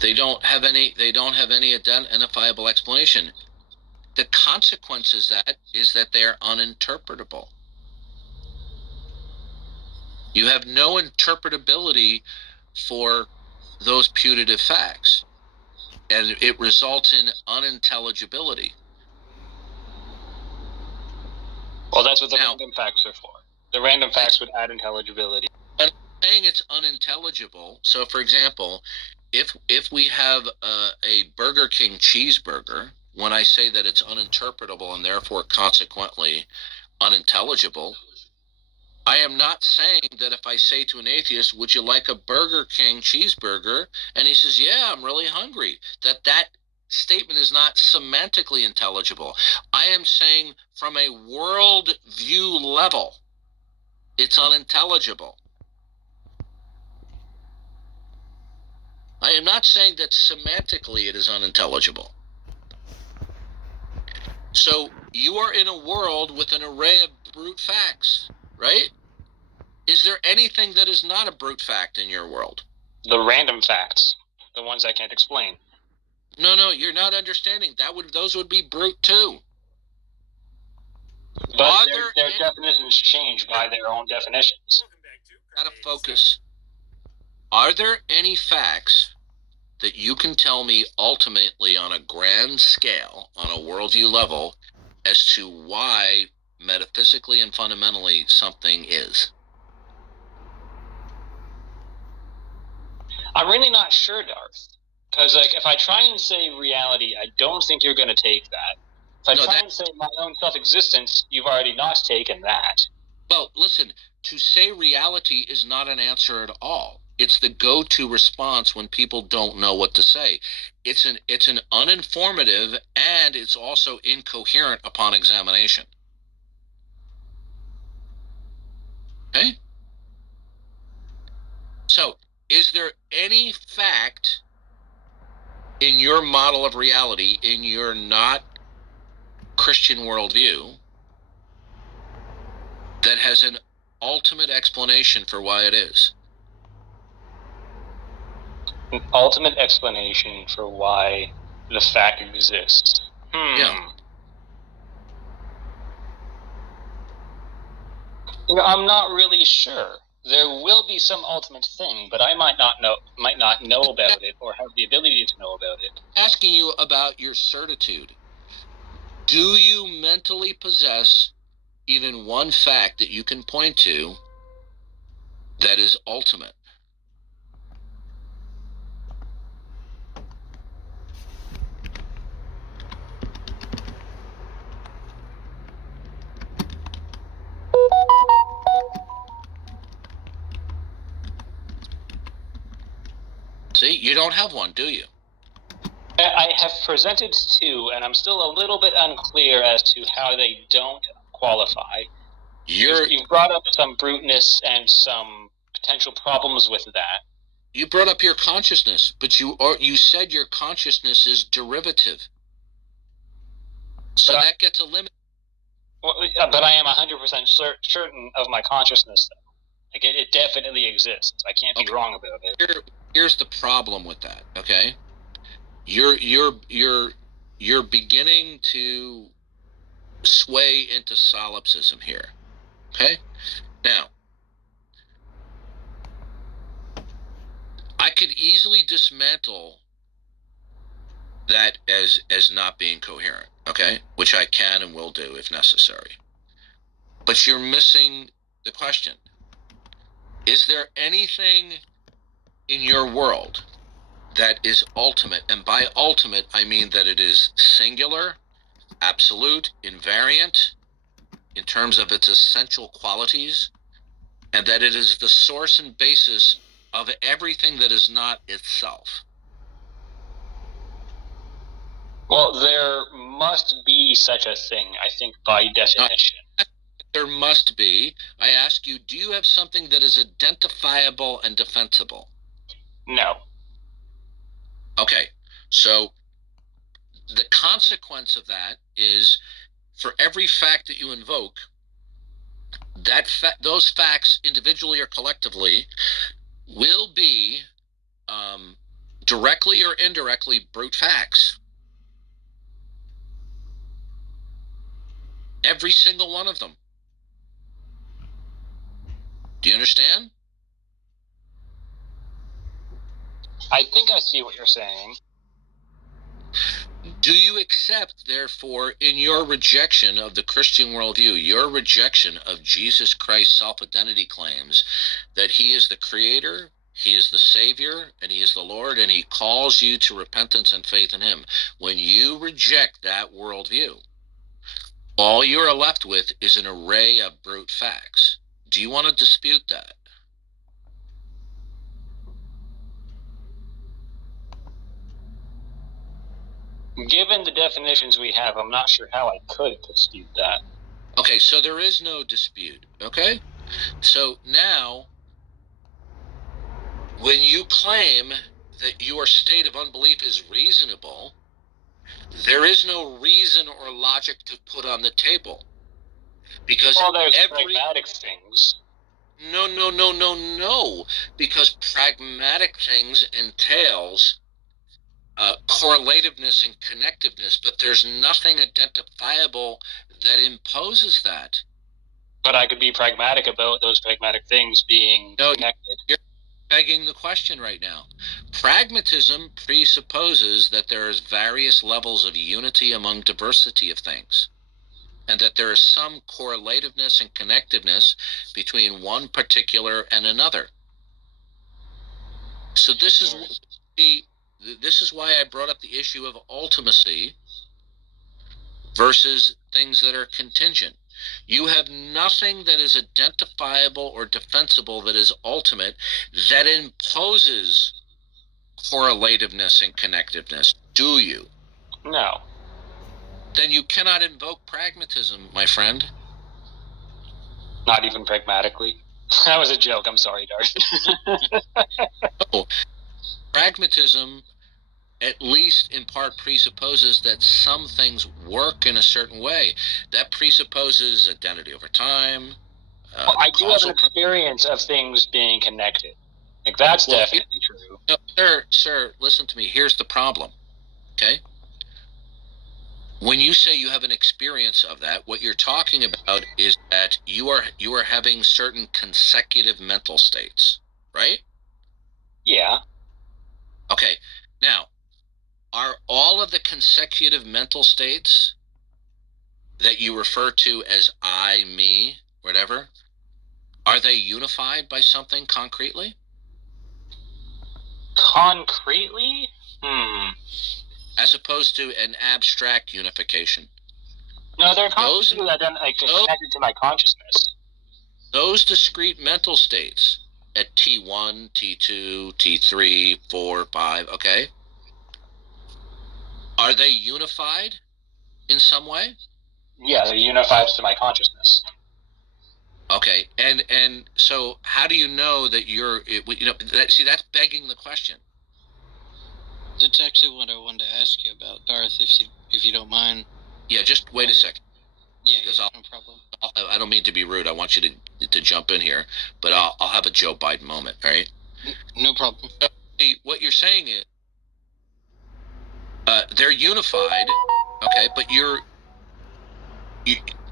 they don't have any identifiable explanation. The consequence is that they are uninterpretable. You have no interpretability for those putative facts, and it results in unintelligibility. Well, that's what the random facts are for. The random facts would add intelligibility. And saying it's unintelligible, so for example, if we have a Burger King cheeseburger, when I say that it's uninterpretable and therefore consequently unintelligible, I am not saying that if I say to an atheist, would you like a Burger King cheeseburger? And he says, yeah, I'm really hungry. That statement is not semantically intelligible. I am saying from a world view level, it's unintelligible. I am not saying that semantically it is unintelligible. So you are in a world with an array of brute facts, right? Is there anything that is not a brute fact in your world? The random facts, the ones I can't explain. No, you're not understanding. Those would be brute too. But their definitions change by their own definitions. Gotta focus. Are there any facts that you can tell me ultimately on a grand scale, on a worldview level, as to why metaphysically and fundamentally something is? I'm really not sure, Darth. Because if I try and say reality, I don't think you're going to take that. If I try and say my own self-existence, you've already not taken that. Well, listen, to say reality is not an answer at all. It's the go-to response when people don't know what to say. It's an uninformative, and it's also incoherent upon examination. Okay? So, is there any fact in your model of reality, in your not Christian worldview, that has an ultimate explanation for why it is? An ultimate explanation for why the fact exists. Yeah. I'm not really sure. There will be some ultimate thing, but I might not know about it or have the ability to know about it. Asking you about your certitude. Do you mentally possess even one fact that you can point to that is ultimate? See, you don't have one, do you? I have presented two, and I'm still a little bit unclear as to how they don't qualify. You've brought up some bruteness and some potential problems with that. You brought up your consciousness, but you said your consciousness is derivative. So that gets eliminated. Well, but I am 100% certain of my consciousness, though. Like, it definitely exists. I can't be wrong about it. Here's the problem with that, okay? You're beginning to sway into solipsism here. Okay? Now, I could easily dismantle that as not being coherent, okay? Which I can and will do if necessary. But you're missing the question. Is there anything in your world that is ultimate? And by ultimate, I mean that it is singular, absolute, invariant in terms of its essential qualities, and that it is the source and basis of everything that is not itself. Well, there must be such a thing, I think, by definition. There must be. I ask you, do you have something that is identifiable and defensible? No. Okay, so the consequence of that is, for every fact that you invoke, those facts, individually or collectively, will be directly or indirectly brute facts. Every single one of them. Do you understand? I think I see what you're saying. Do you accept, therefore, in your rejection of the Christian worldview, your rejection of Jesus Christ's self-identity claims, that he is the creator, he is the savior, and he is the Lord, and he calls you to repentance and faith in him? When you reject that worldview, all you are left with is an array of brute facts. Do you want to dispute that? Given the definitions we have, I'm not sure how I could dispute that. Okay, so there is no dispute, okay? So now, when you claim that your state of unbelief is reasonable, there is no reason or logic to put on the table. Because there's pragmatic things. No. Because pragmatic things entails correlativeness and connectiveness, but there's nothing identifiable that imposes that. But I could be pragmatic about those pragmatic things being connected. You're begging the question right now. Pragmatism presupposes that there is various levels of unity among diversity of things, and that there is some correlativeness and connectiveness between one particular and another. So this is why I brought up the issue of ultimacy versus things that are contingent. You have nothing that is identifiable or defensible that is ultimate that imposes correlativeness and connectiveness, do you? No. Then you cannot invoke pragmatism, my friend. Not even pragmatically? That was a joke. I'm sorry, Darth. No. Pragmatism, at least in part, presupposes that some things work in a certain way. That presupposes identity over time. I do have an experience of things being connected. Like, that's definitely true. No, sir, listen to me. Here's the problem, okay? When you say you have an experience of that, what you're talking about is that you are having certain consecutive mental states, right? Yeah. Okay. Now, are all of the consecutive mental states that you refer to as I, me, whatever, are they unified by something concretely? Concretely? As opposed to an abstract unification. No, they're concretely connected to my consciousness. Those discrete mental states at T1, T2, T3, 4, 5, okay? Are they unified in some way? Yeah, they're unified to my consciousness. Okay, and so how do you know that that's begging the question. That's actually what I wanted to ask you about, Darth, if you don't mind. Yeah, just wait a second. Yeah, because no problem. I don't mean to be rude. I want you to jump in here, but I'll have a Joe Biden moment, all right? No problem. See, what you're saying is they're unified, okay, but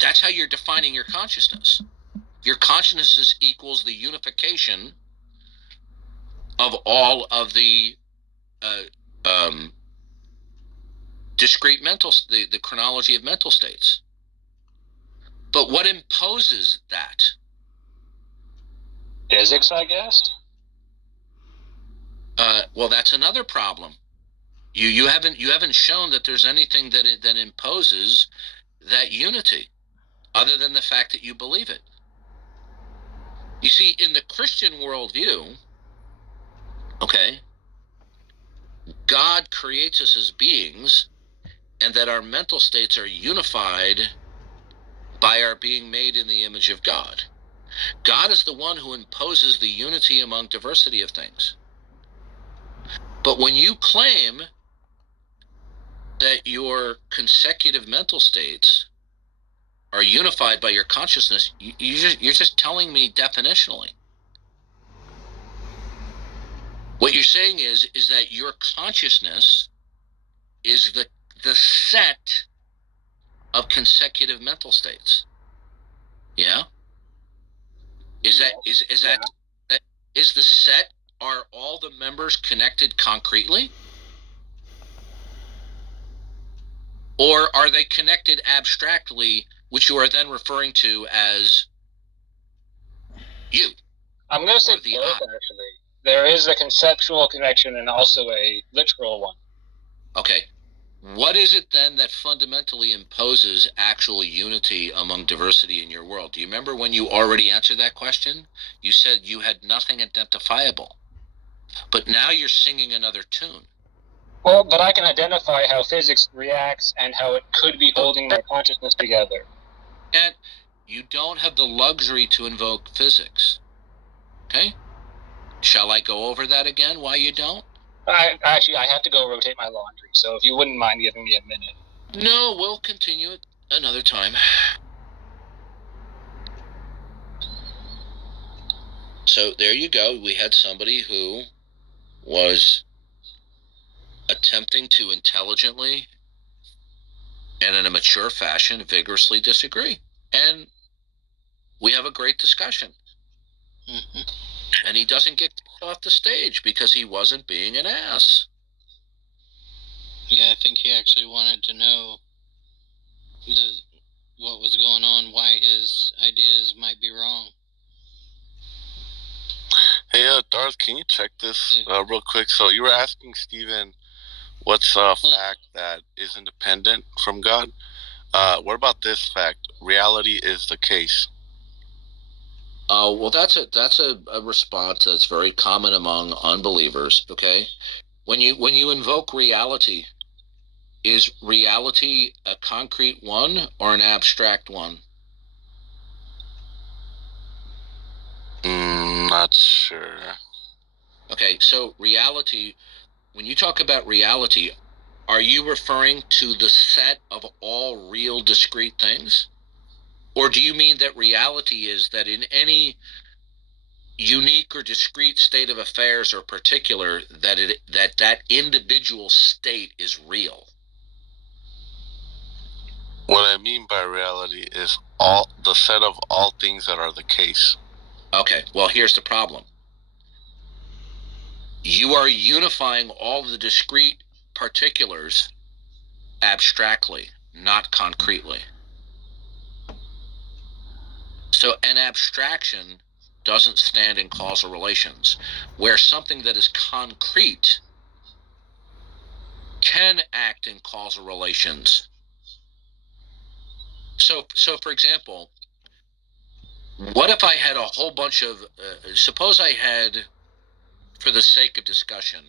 that's how you're defining your consciousness. Your consciousness equals the unification of all of the discrete the chronology of mental states. But what imposes that? Physics, I guess. Well, that's another problem. You haven't shown that there's anything that imposes that unity, other than the fact that you believe it. You see, in the Christian worldview, okay, God creates us as beings, and that our mental states are unified by our being made in the image of God. God is the one who imposes the unity among diversity of things. But when you claim that your consecutive mental states are unified by your consciousness, you're just telling me definitionally. What you're saying is that your consciousnness is the set of consecutive mental states. Yeah? Is the set, are all the members connected concretely? Or are they connected abstractly, which you are then referring to as you? I'm going to say both, actually. There is a conceptual connection and also a literal one. Okay. What is it then that fundamentally imposes actual unity among diversity in your world? Do you remember when you already answered that question? You said you had nothing identifiable. But now you're singing another tune. Well, but I can identify how physics reacts and how it could be holding my consciousness together. And you don't have the luxury to invoke physics. Okay? Shall I go over that again, why you don't? I have to go rotate my laundry, so if you wouldn't mind giving me a minute. No, we'll continue it another time. So there you go. We had somebody who was attempting to intelligently and in a mature fashion vigorously disagree. And we have a great discussion. Mm-hmm. And he doesn't get off the stage because he wasn't being an ass. Yeah, I think he actually wanted to know what was going on, why his ideas might be wrong. Hey, Darth, can you check this real quick? So you were asking Stephen what's a fact that is independent from God? What about this fact? Reality is the case. Well, that's a response that's very common among unbelievers. Okay, when you invoke reality, is reality a concrete one or an abstract one? Not sure. Okay, so reality, when you talk about reality, are you referring to the set of all real discrete things? Or do you mean that reality is that in any unique or discrete state of affairs or particular that individual state is real? What I mean by reality is all the set of all things that are the case. Okay, well, here's the problem. You are unifying all the discrete particulars abstractly, not concretely. So an abstraction doesn't stand in causal relations, where something that is concrete can act in causal relations. So for example, what if I had a whole bunch of, suppose I had, for the sake of discussion,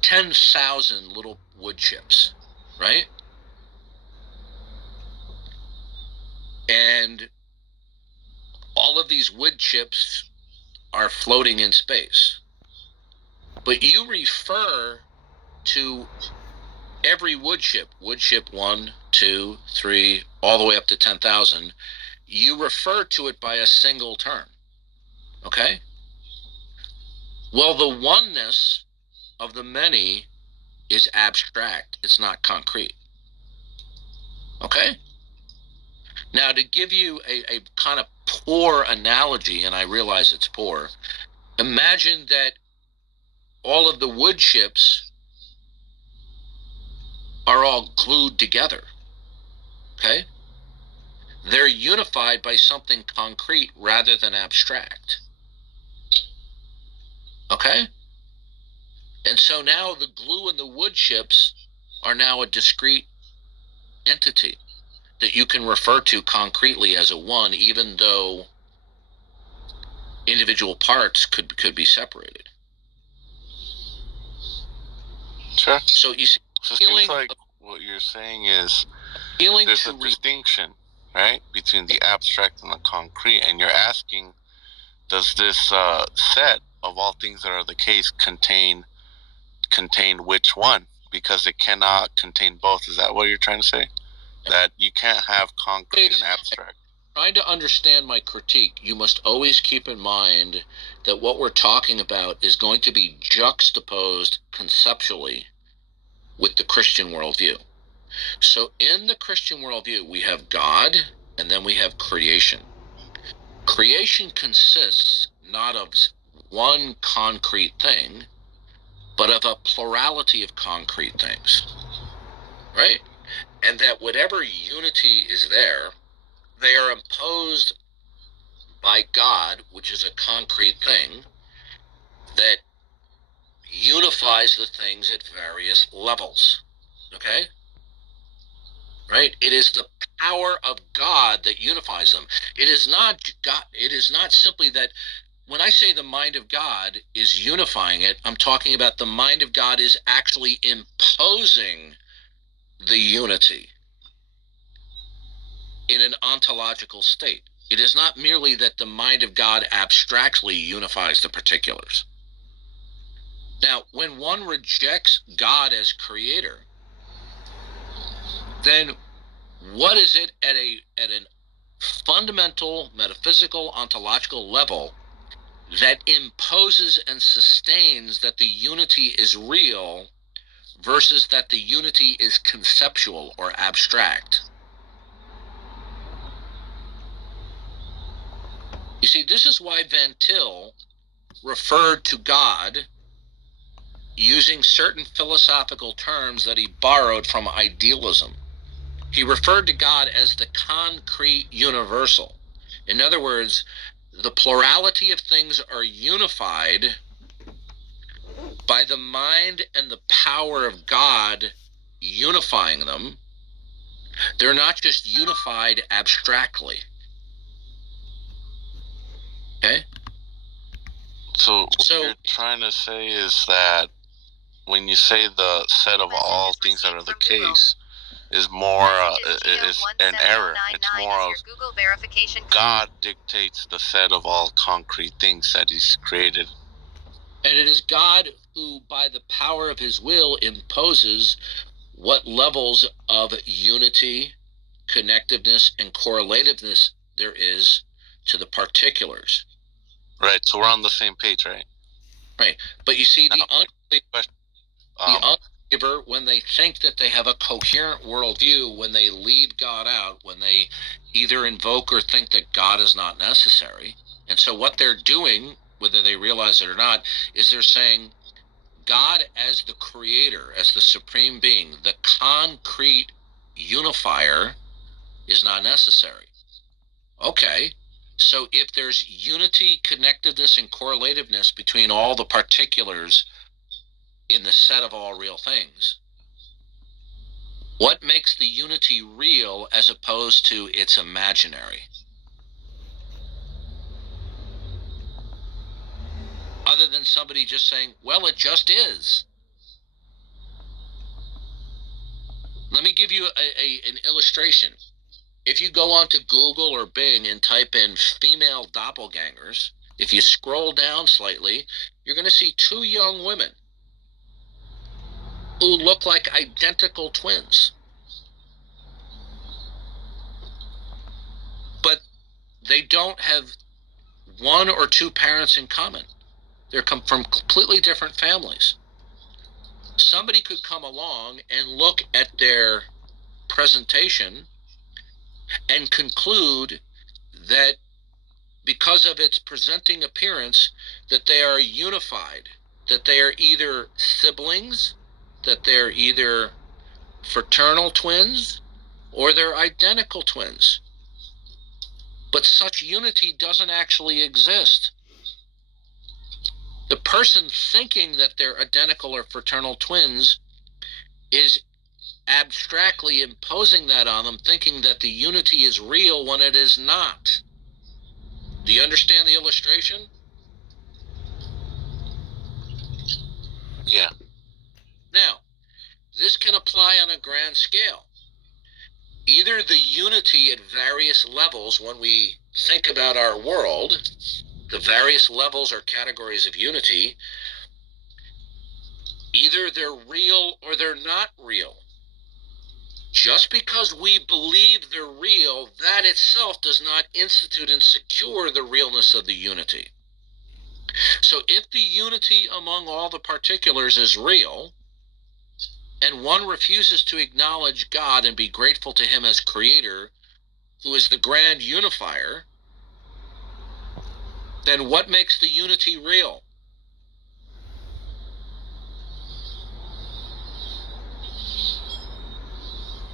10,000 little wood chips, right? And all of these wood chips are floating in space. But you refer to every wood chip 1, 2, 3, all the way up to 10,000. You refer to it by a single term. Okay? Well, the oneness of the many is abstract. It's not concrete. Okay? Now, to give you a kind of poor analogy, and I realize it's poor, imagine that all of the wood chips are all glued together. Okay? They're unified by something concrete rather than abstract. Okay? And so now the glue and the wood chips are now a discrete entity that you can refer to concretely as a one, even though individual parts could be separated. Sure. So you see, So it seems like what you're saying is there's a distinction, right, between the abstract and the concrete, and you're asking, does this set of all things that are the case contain which one? Because it cannot contain both. Is that what you're trying to say? That you can't have concrete and abstract? Trying to understand my critique, you must always keep in mind that what we're talking about is going to be juxtaposed conceptually with the Christian worldview. So in the Christian worldview, we have God, and then we have creation. Creation consists not of one concrete thing, but of a plurality of concrete things, right? And that whatever unity is there, they are imposed by God, which is a concrete thing that unifies the things at various levels. Okay? Right? It is the power of God that unifies them. It is not God. It is not simply that when I say the mind of God is unifying it, I'm talking about the mind of God is actually imposing the unity in an ontological state. It is not merely that the mind of God abstractly unifies the particulars. Now, when one rejects God as creator, then what is it at an fundamental metaphysical ontological level that imposes and sustains that the unity is real versus that the unity is conceptual or abstract? You see, this is why Van Til referred to God using certain philosophical terms that he borrowed from idealism. He referred to God as the concrete universal. In other words, the plurality of things are unified by the mind and the power of God unifying them. They're not just unified abstractly. Okay? So what you're trying to say is that when you say the set of all things that are the case is more is an error. It's more of God dictates the set of all concrete things that he's created. And it is God who, by the power of his will, imposes what levels of unity, connectiveness, and correlativeness there is to the particulars. Right, so we're on the same page, right? Right. But you see, the unbeliever, when they think that they have a coherent worldview, when they leave God out, when they either invoke or think that God is not necessary, and so what they're doing, whether they realize it or not, is they're saying God as the creator, as the supreme being, the concrete unifier, is not necessary. Okay, So if there's unity, connectedness, and correlativeness between all the particulars in the set of all real things, what makes the unity real as opposed to it's imaginary? Other than somebody just saying, well, it just is. Let me give you an illustration. If you go onto Google or Bing and type in female doppelgangers, if you scroll down slightly, you're going to see two young women who look like identical twins. But they don't have one or two parents in common. They're from completely different families. Somebody could come along and look at their presentation and conclude that because of its presenting appearance, that they are unified, that they are either siblings, that they're either fraternal twins, or they're identical twins. But such unity doesn't actually exist. The person thinking that they're identical or fraternal twins is abstractly imposing that on them, thinking that the unity is real when it is not. Do you understand the illustration? Yeah. Now, this can apply on a grand scale. Either the unity at various levels, when we think about our world, the various levels or categories of unity, either they're real or they're not real. Just because we believe they're real, that itself does not institute and secure the realness of the unity. So if the unity among all the particulars is real, and one refuses to acknowledge God and be grateful to him as creator, who is the grand unifier, then what makes the unity real?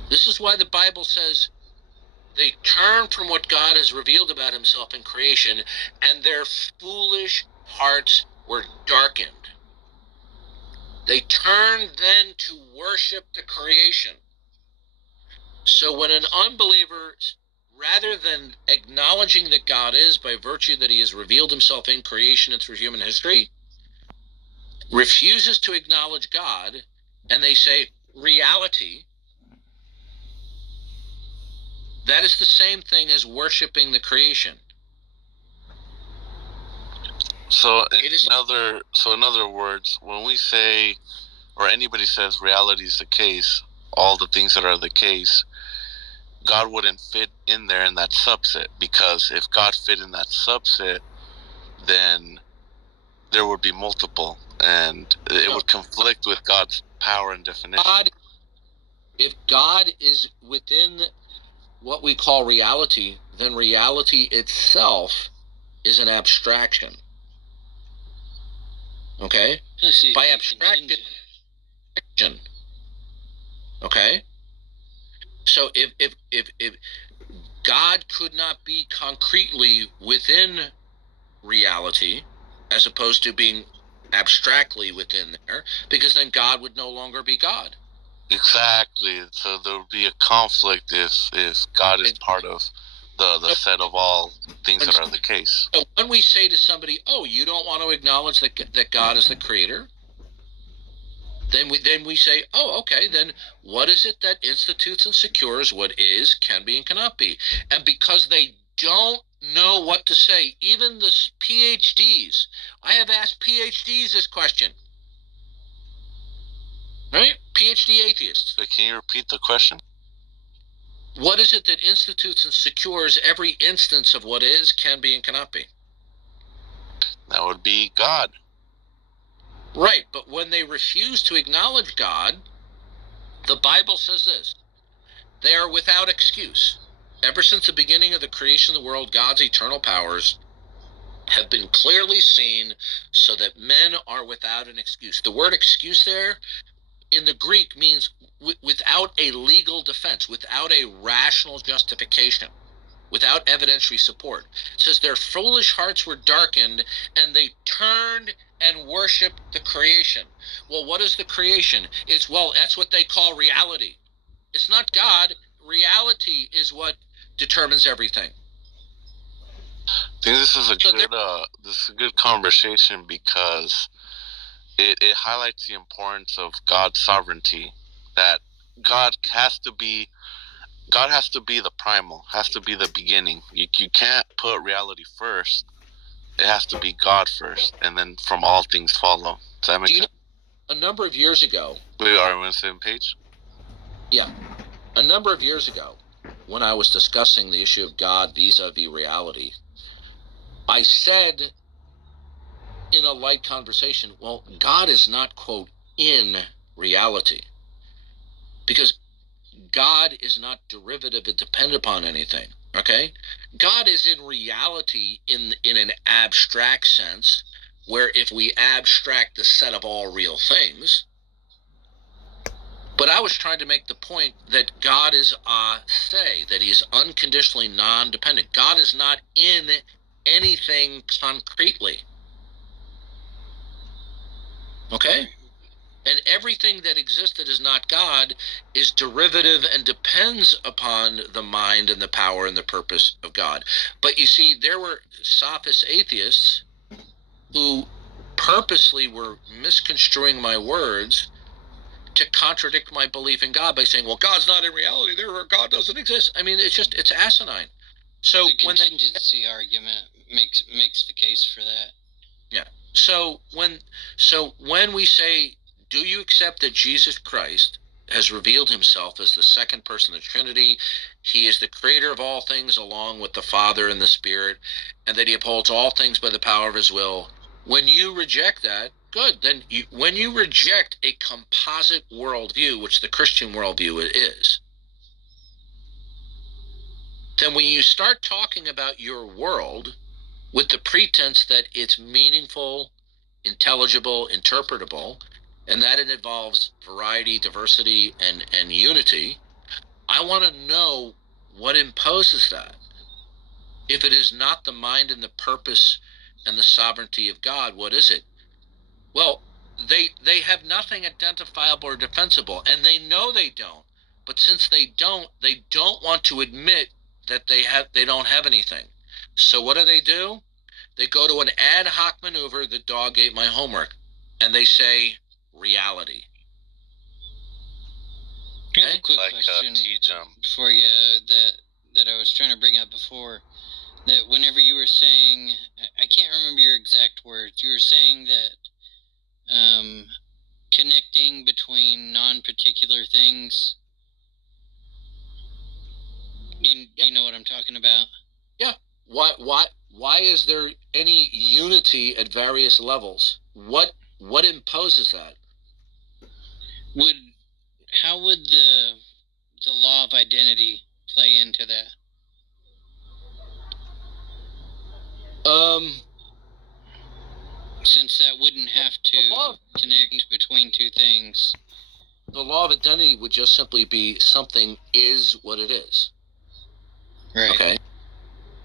This is why the Bible says they turned from what God has revealed about himself in creation, and their foolish hearts were darkened. They turned then to worship the creation. So when an unbeliever, rather than acknowledging that God is, by virtue that he has revealed himself in creation and through human history, refuses to acknowledge God, and they say reality, that is the same thing as worshiping the creation. So in other words, when we say, or anybody says reality is the case, all the things that are the case, God wouldn't fit in there in that subset, because if God fit in that subset, then there would be multiple, and it would conflict with God's power and definition. If God is within what we call reality, then reality itself is an abstraction. Okay? By abstraction, okay? So if God could not be concretely within reality, as opposed to being abstractly within there, because then God would no longer be God. Exactly. So there would be a conflict if God is part of the set of all things that are the case. So when we say to somebody, "Oh, you don't want to acknowledge that God is the creator," then we say, "Oh, okay. Then what is it that institutes and secures what is, can be, and cannot be?" And because they don't know what to say, even the PhDs, I have asked PhDs this question. Right? PhD atheists. So can you repeat the question? What is it that institutes and secures every instance of what is, can be, and cannot be? That would be God. Right, but when they refuse to acknowledge God, the Bible says this: they are without excuse. Ever since the beginning of the creation of the world, God's eternal powers have been clearly seen, so that men are without an excuse. The word excuse there in the Greek means without a legal defense, without a rational justification. without evidentiary support. It says their foolish hearts were darkened and they turned and worshiped the creation. Well, what is the creation? That's what they call reality. It's not God. Reality is what determines everything. I think this is a good conversation because it highlights the importance of God's sovereignty. That God has to be the primal, has to be the beginning. You can't put reality first. It has to be God first, and then from all things follow. Does that make sense? A number of years ago. Wait, are we on the same page? Yeah. A number of years ago, when I was discussing the issue of God vis-a-vis reality, I said in a light conversation, well, God is not, quote, in reality. Because God is not derivative and dependent upon anything, okay? God is in reality in an abstract sense, where if we abstract the set of all real things, but I was trying to make the point that God is that he is unconditionally non-dependent. God is not in anything concretely. Okay? And everything that exists that is not God is derivative and depends upon the mind and the power and the purpose of God. But you see, there were sophist atheists who purposely were misconstruing my words to contradict my belief in God by saying, well, God's not in reality, therefore God doesn't exist. I mean, it's asinine. So the contingency argument makes the case for that. Yeah. So when we say, do you accept that Jesus Christ has revealed himself as the second person of the Trinity? He is the creator of all things along with the Father and the Spirit, and that he upholds all things by the power of his will. When you reject that, good. Then when you reject a composite worldview, which the Christian worldview is, then when you start talking about your world with the pretense that it's meaningful, intelligible, interpretable, and that it involves variety, diversity, and unity, I want to know what imposes that. If it is not the mind and the purpose and the sovereignty of God, what is it? Well, they have nothing identifiable or defensible, and they know they don't. But since they don't want to admit that they don't have anything. So what do? They go to an ad hoc maneuver, the dog ate my homework, and they say reality. I have a quick question for you that I was trying to bring up before. That whenever you were saying, I can't remember your exact words, you were saying that connecting between non-particular things. Do you know what I'm talking about? Yeah. Why is there any unity at various levels? What imposes that? How would the law of identity play into that? Since that wouldn't have to connect between two things. The law of identity would just simply be something is what it is. Right. Okay.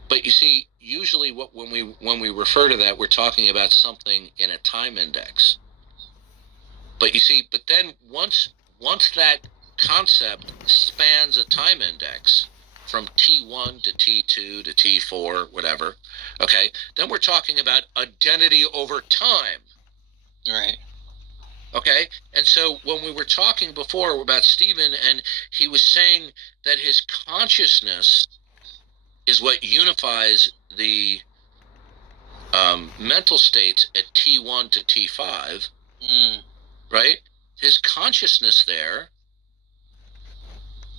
But you see, usually when we refer to that, we're talking about something in a time index. But you see, then once that concept spans a time index from T1 to T2 to T4, whatever, okay, then we're talking about identity over time. Right. Okay? And so when we were talking before about Stephen, and he was saying that his consciousness is what unifies the mental states at T1 to T5, right? His consciousness there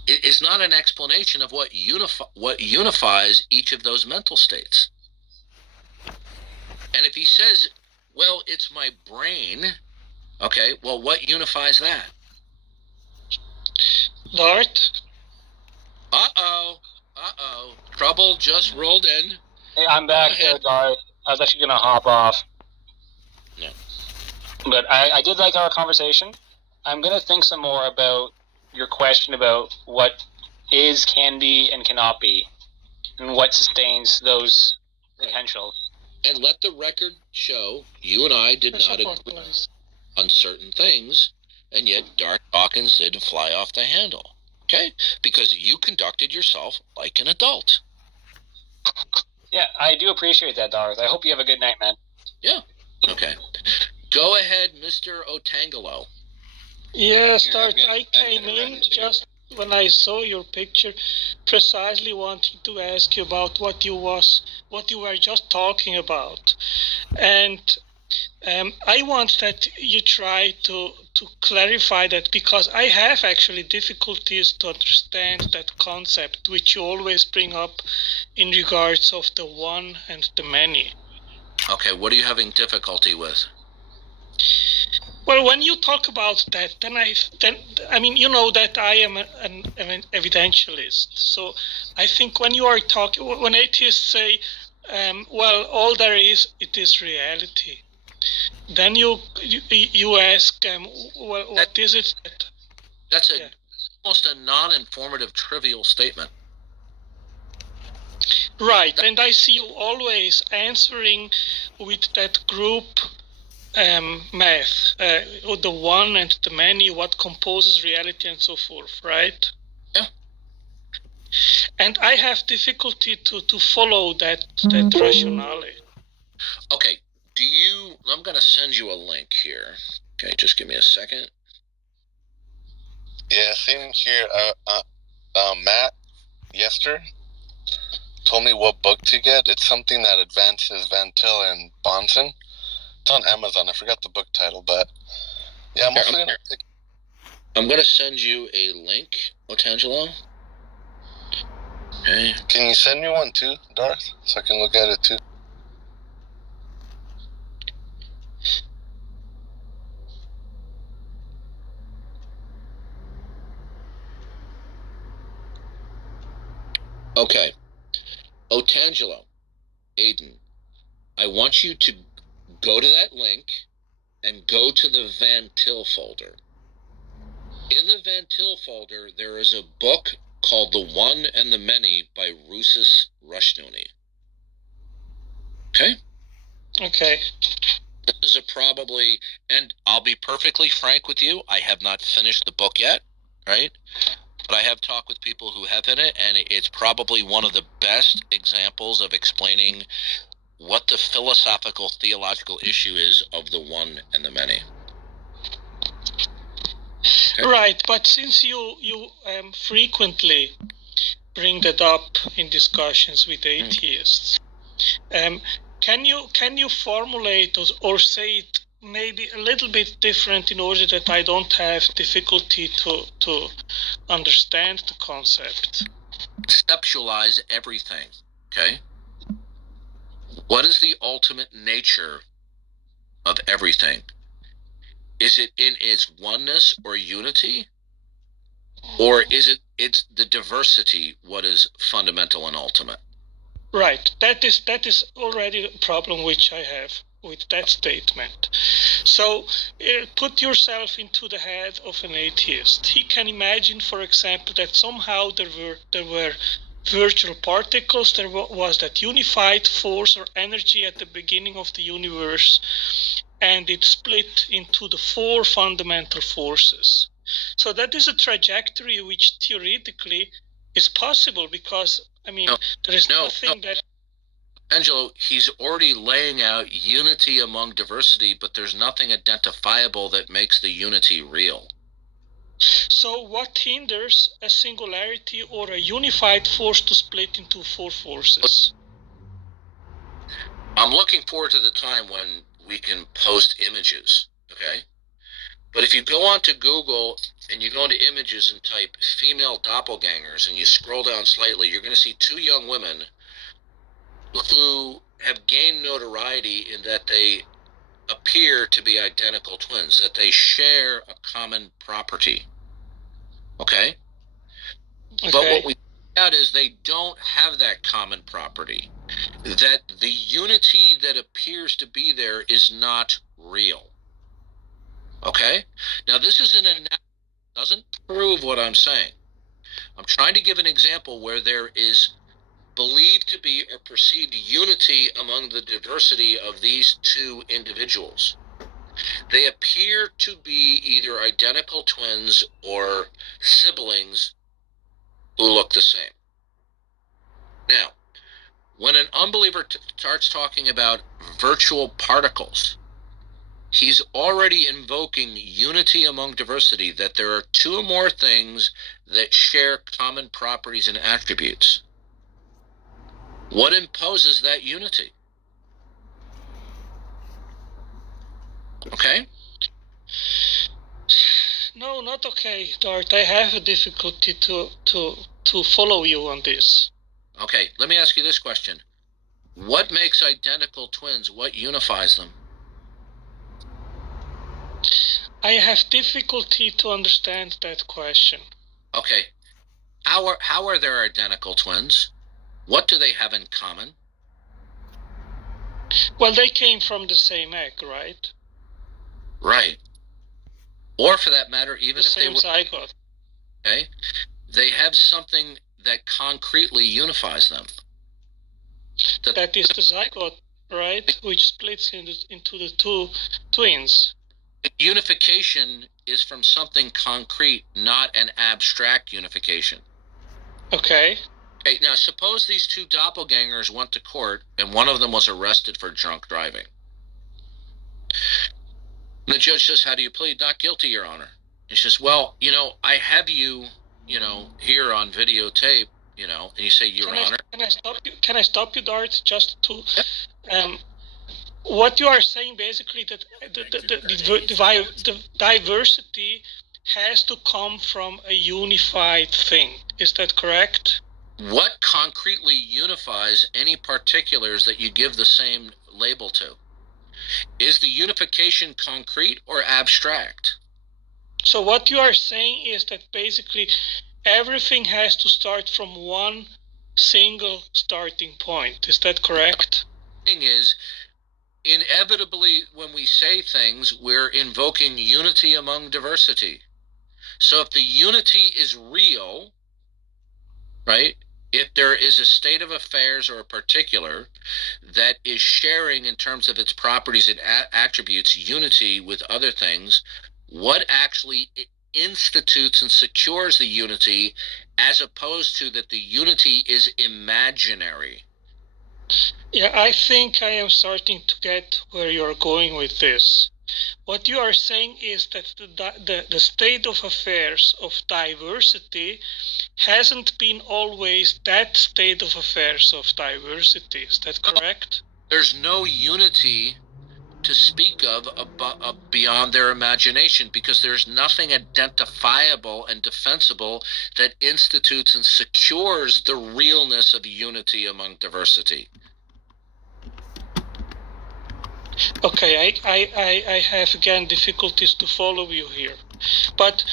is not an explanation of what unifies each of those mental states. And if he says, well, it's my brain, okay, well, what unifies that? Lord? Uh-oh. Trouble just rolled in. Hey, I'm back here, Dart. I was actually going to hop off. Yeah. But I did like our conversation. I'm going to think some more about your question about what is, can be, and cannot be. and what sustains those potentials. And let the record show you and I did not agree on certain things, and yet Dawkins didn't fly off the handle. Okay? Because you conducted yourself like an adult. Yeah, I do appreciate that, Darth. I hope you have a good night, man. Yeah. Okay. Go ahead, Mr. Otangelo. Yes, Darth, I came in just when I saw your picture, precisely wanting to ask you about what you were just talking about. And I want that you try to clarify that, because I have actually difficulties to understand that concept which you always bring up in regards of the one and the many. Okay, what are you having difficulty with? Well, when you talk about that, then I mean, you know that I am an evidentialist. So I think when you are talking, when atheists say, well, all there is, it is reality, then you ask, well, what is it? That's almost a non-informative, trivial statement. Right, and I see you always answering with that group math, the one and the many, what composes reality and so forth, right? Yeah. And I have difficulty to follow that rationale. Okay, I'm going to send you a link here. Okay, just give me a second. Yeah, same here. Matt, Yester, told me what book to get. It's something that advances Van Til and Bonson. It's on Amazon. I forgot the book title, but yeah, I'm going to send you a link, Otangelo. Okay. Can you send me one too, Darth, so I can look at it too? Okay. Otangelo, Aiden, I want you to go to that link and go to the Van Til folder. In the Van Til folder, there is a book called The One and the Many by Rousas Rushnuni. Okay? Okay. This is probably, and I'll be perfectly frank with you, I have not finished the book yet, right? But I have talked with people who have in it, and it's probably one of the best examples of explaining what the philosophical, theological issue is of the one and the many. Okay. Right, but since you frequently bring that up in discussions with atheists, can you formulate or say it maybe a little bit different in order that I don't have difficulty to understand the concept? Conceptualize everything, okay? What is the ultimate nature of everything? Is it in its oneness or unity? Or is it's the diversity what is fundamental and ultimate? Right. That is already a problem which I have with that statement. So put yourself into the head of an atheist. He can imagine, for example, that somehow there were virtual particles, there was that unified force or energy at the beginning of the universe, and it split into the four fundamental forces. So that is a trajectory which theoretically is possible, because, I mean, there is nothing that... Angelo, he's already laying out unity among diversity, but there's nothing identifiable that makes the unity real. So what hinders a singularity or a unified force to split into four forces? I'm looking forward to the time when we can post images, okay? But if you go onto Google and you go into images and type female doppelgangers and you scroll down slightly, you're going to see two young women who have gained notoriety in that they appear to be identical twins, that they share a common property. Okay? But what we find out is they don't have that common property. That the unity that appears to be there is not real. Okay? Now this is doesn't prove what I'm saying. I'm trying to give an example where there is believed to be or perceived unity among the diversity of these two individuals. They appear to be either identical twins or siblings who look the same. Now, when an unbeliever starts talking about virtual particles, he's already invoking unity among diversity, that there are two or more things that share common properties and attributes. What imposes that unity? Okay? No, not okay, Dart. I have a difficulty to follow you on this. Okay, let me ask you this question. What makes identical twins? What unifies them? I have difficulty to understand that question. Okay. How are there identical twins? What do they have in common? Well, they came from the same egg, right? Right. Or for that matter, even The if they same were zygote. okay, they have something that concretely unifies them. That is the zygote, right? Which splits into the two twins. Unification is from something concrete, not an abstract unification. Okay. Okay, now suppose these two doppelgangers went to court and one of them was arrested for drunk driving. And the judge says, how do you plead? Not guilty, Your Honor. He says, well, I have you, here on videotape, and you say, Your Honor. Can I stop you, Dart, just to... what you are saying basically that the diversity has to come from a unified thing. Is that correct? What concretely unifies any particulars that you give the same label to? Is the unification concrete or abstract? So what you are saying is that basically everything has to start from one single starting point. Is that correct? The thing is, inevitably, when we say things, we're invoking unity among diversity. So if the unity is real, right, if there is a state of affairs or a particular that is sharing in terms of its properties and attributes unity with other things, what actually institutes and secures the unity, as opposed to that the unity is imaginary? Yeah, I think I am starting to get where you're going with this. What you are saying is that the state of affairs of diversity hasn't been always that state of affairs of diversity. Is that correct? There's no unity to speak of beyond their imagination, because there's nothing identifiable and defensible that institutes and secures the realness of unity among diversity. Okay, I have again difficulties to follow you here, but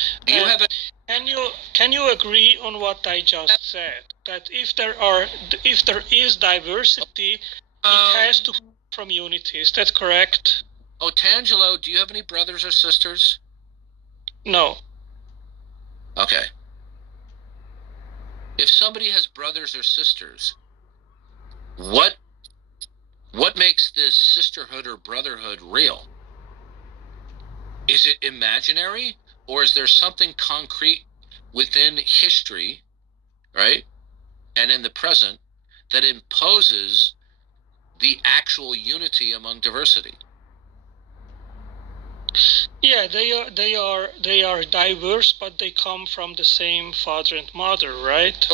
can you agree on what I just said? That if there is diversity, it has to come from unity. Is that correct? Oh, Tangelo, do you have any brothers or sisters? No. Okay. If somebody has brothers or sisters, what makes this sisterhood or brotherhood real? Is it imaginary, or is there something concrete within history, right, and in the present, that imposes the actual unity among diversity? Yeah, they are diverse, but they come from the same father and mother, right?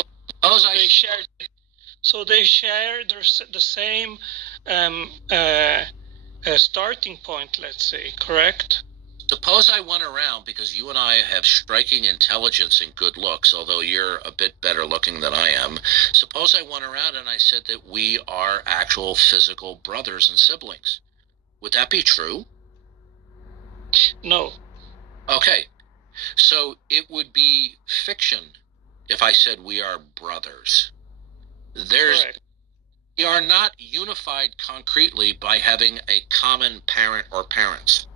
So they share the same starting point, let's say, correct? Suppose I went around, because you and I have striking intelligence and good looks, although you're a bit better looking than I am. Suppose I went around and I said that we are actual physical brothers and siblings. Would that be true? No. Okay. So it would be fiction if I said we are brothers. Correct. We are not unified concretely by having a common parent or parents.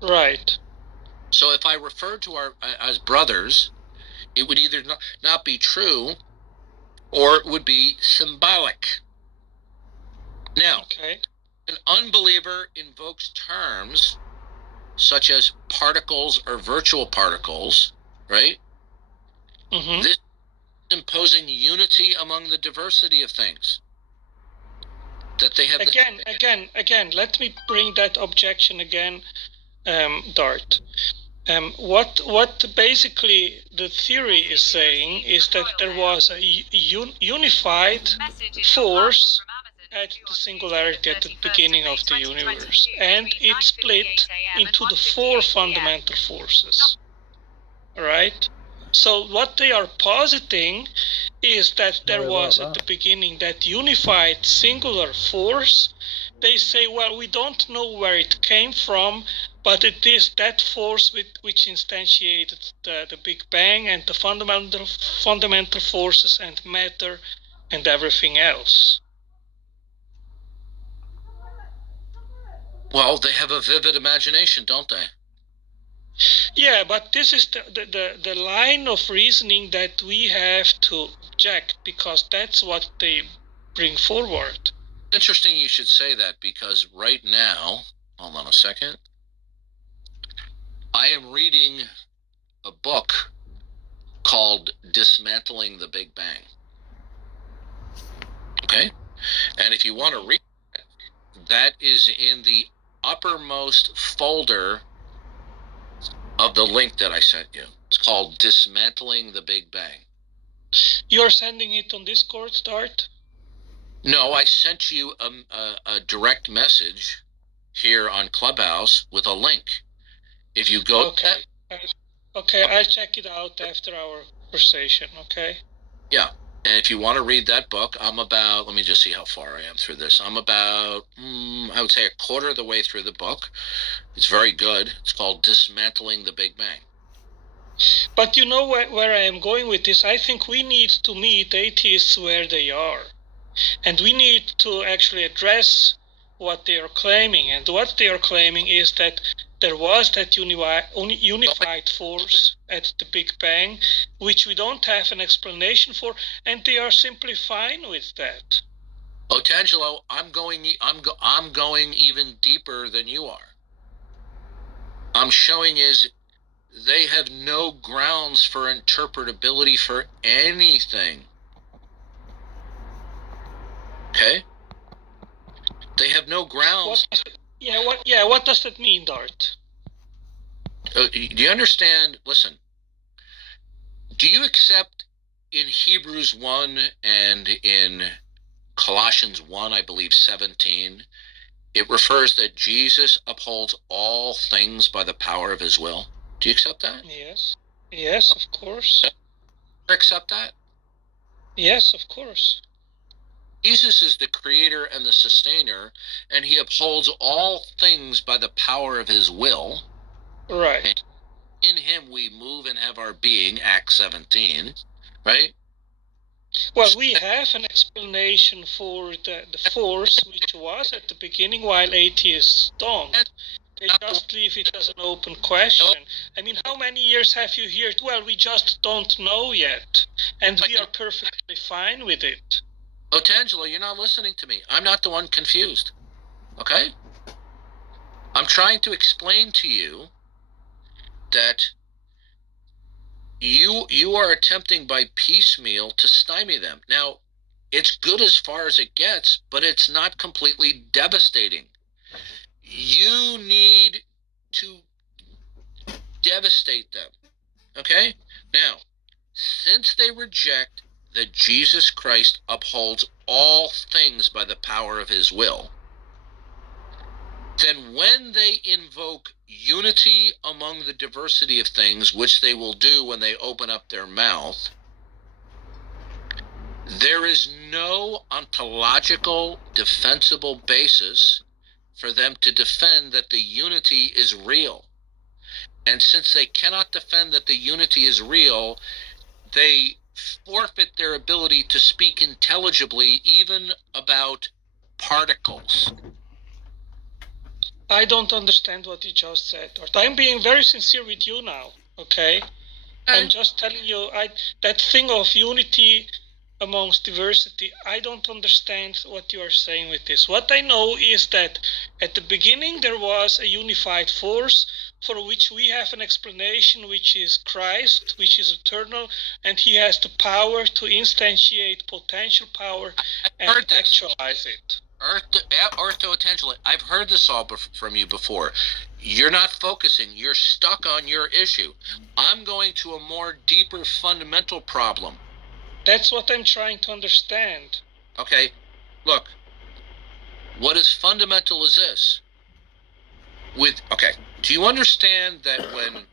Right. So if I referred to our as brothers, it would either not be true, or it would be symbolic. Now, Okay. an unbeliever invokes terms such as particles or virtual particles, right? Mm-hmm. This is imposing unity among the diversity of things. That they have Again, let me bring that objection again, Dart. What basically the theory is saying is that there was a unified force at the singularity at the beginning of the universe, and it split into the four fundamental forces. Right? So what they are positing is that there was at the beginning that unified singular force. They say, well, we don't know where it came from, but it is that force which instantiated the Big Bang and the fundamental forces and matter and everything else. Well, they have a vivid imagination, don't they? Yeah, but this is the line of reasoning that we have to object, because that's what they bring forward. Interesting you should say that, because right now, hold on a second, I am reading a book called Dismantling the Big Bang. Okay? And if you want to read it, that is in the uppermost folder of the link that I sent you. It's called Dismantling the Big Bang. You're sending it on Discord, Dart? No, I sent you a direct message here on Clubhouse with a link. If you go... Okay, I'll check it out after our conversation, okay? Yeah, and if you want to read that book, I'm about, let me just see how far I am through this. I'm about, I would say a quarter of the way through the book. It's very good. It's called Dismantling the Big Bang. But you know where I am going with this? I think we need to meet atheists where they are. And we need to actually address what they are claiming. And what they are claiming is that there was that unified force at the Big Bang, which we don't have an explanation for, and they are simply fine with that. Oh, Tangelo, I'm going even deeper than you are. I'm showing is they have no grounds for interpretability for anything. Okay? They have no grounds. What does that mean, Dart? Do you understand? Listen. Do you accept in Hebrews 1 and in Colossians 1, I believe 17, it refers that Jesus upholds all things by the power of his will? Do you accept that? Yes, of course. Do you accept that? Yes, of course. Jesus is the creator and the sustainer, and he upholds all things by the power of his will. Right. And in him we move and have our being, Acts 17, right? Well, we have an explanation for the force which was at the beginning, while atheists don't. They just leave it as an open question. I mean, how many years have you heard? Well, we just don't know yet, and we are perfectly fine with it. Oh, Tangelo, you're not listening to me. I'm not the one confused. Okay? I'm trying to explain to you that you are attempting by piecemeal to stymie them. Now, it's good as far as it gets, but it's not completely devastating. You need to devastate them. Okay? Now, since they reject that Jesus Christ upholds all things by the power of his will, then when they invoke unity among the diversity of things, which they will do when they open up their mouth, there is no ontological defensible basis for them to defend that the unity is real. And since they cannot defend that the unity is real, they forfeit their ability to speak intelligibly even about particles. I don't understand what you just said. I'm being very sincere with you now, okay? I'm just telling you, that thing of unity, amongst diversity, I don't understand what you are saying with this. What I know is that at the beginning there was a unified force for which we have an explanation, which is Christ, which is eternal, and he has the power to instantiate potential power and actualize it. Ortho-potential. I've heard this all from you before. You're not focusing. You're stuck on your issue. I'm going to a more deeper fundamental problem. That's what I'm trying to understand. Okay, look. What is fundamental is this. Do you understand that when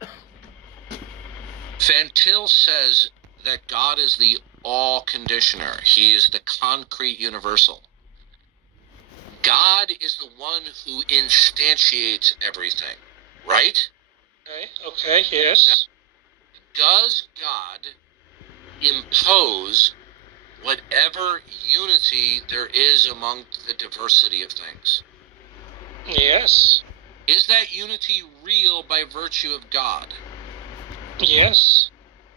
Van Til says that God is the all-conditioner, he is the concrete universal, God is the one who instantiates everything, right? Okay, yes. Now, does God impose whatever unity there is among the diversity of things? Yes. Is that unity real by virtue of God? Yes.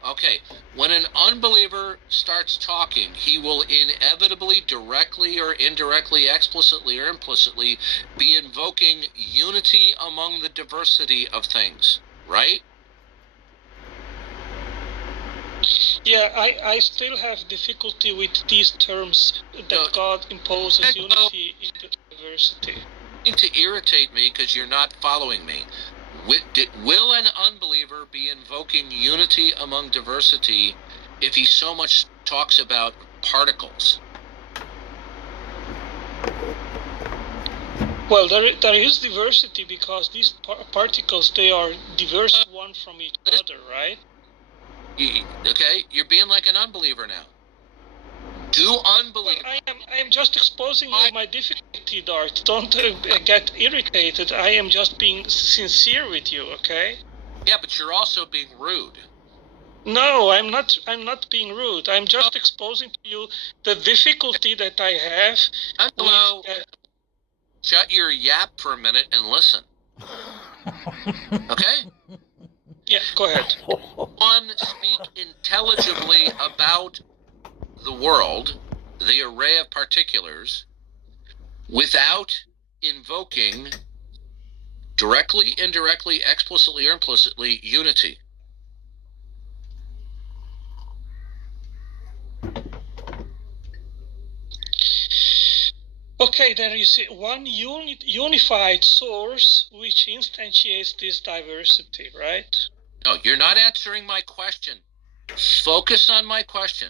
Okay, when an unbeliever starts talking, he will inevitably, directly or indirectly, explicitly or implicitly, be invoking unity among the diversity of things, right? Yeah, I still have difficulty with these terms that God imposes unity in the diversity. To irritate me because you're not following me. Will an unbeliever be invoking unity among diversity if he so much talks about particles? Well, there is diversity because these particles, they are diverse one from each other, right? Okay, you're being like an unbeliever now. Do unbelievers... Well, I am just exposing you my difficulty, Dart. Don't get irritated. I am just being sincere with you, okay? Yeah, but you're also being rude. No, I'm not being rude. I'm just exposing to you the difficulty that I have. Hello. Shut your yap for a minute and listen. Okay? Yeah, go ahead. One, speak intelligibly about the world, the array of particulars, without invoking directly, indirectly, explicitly, or implicitly unity. Okay, there is one unified source which instantiates this diversity, right? No, you're not answering my question. Focus on my question.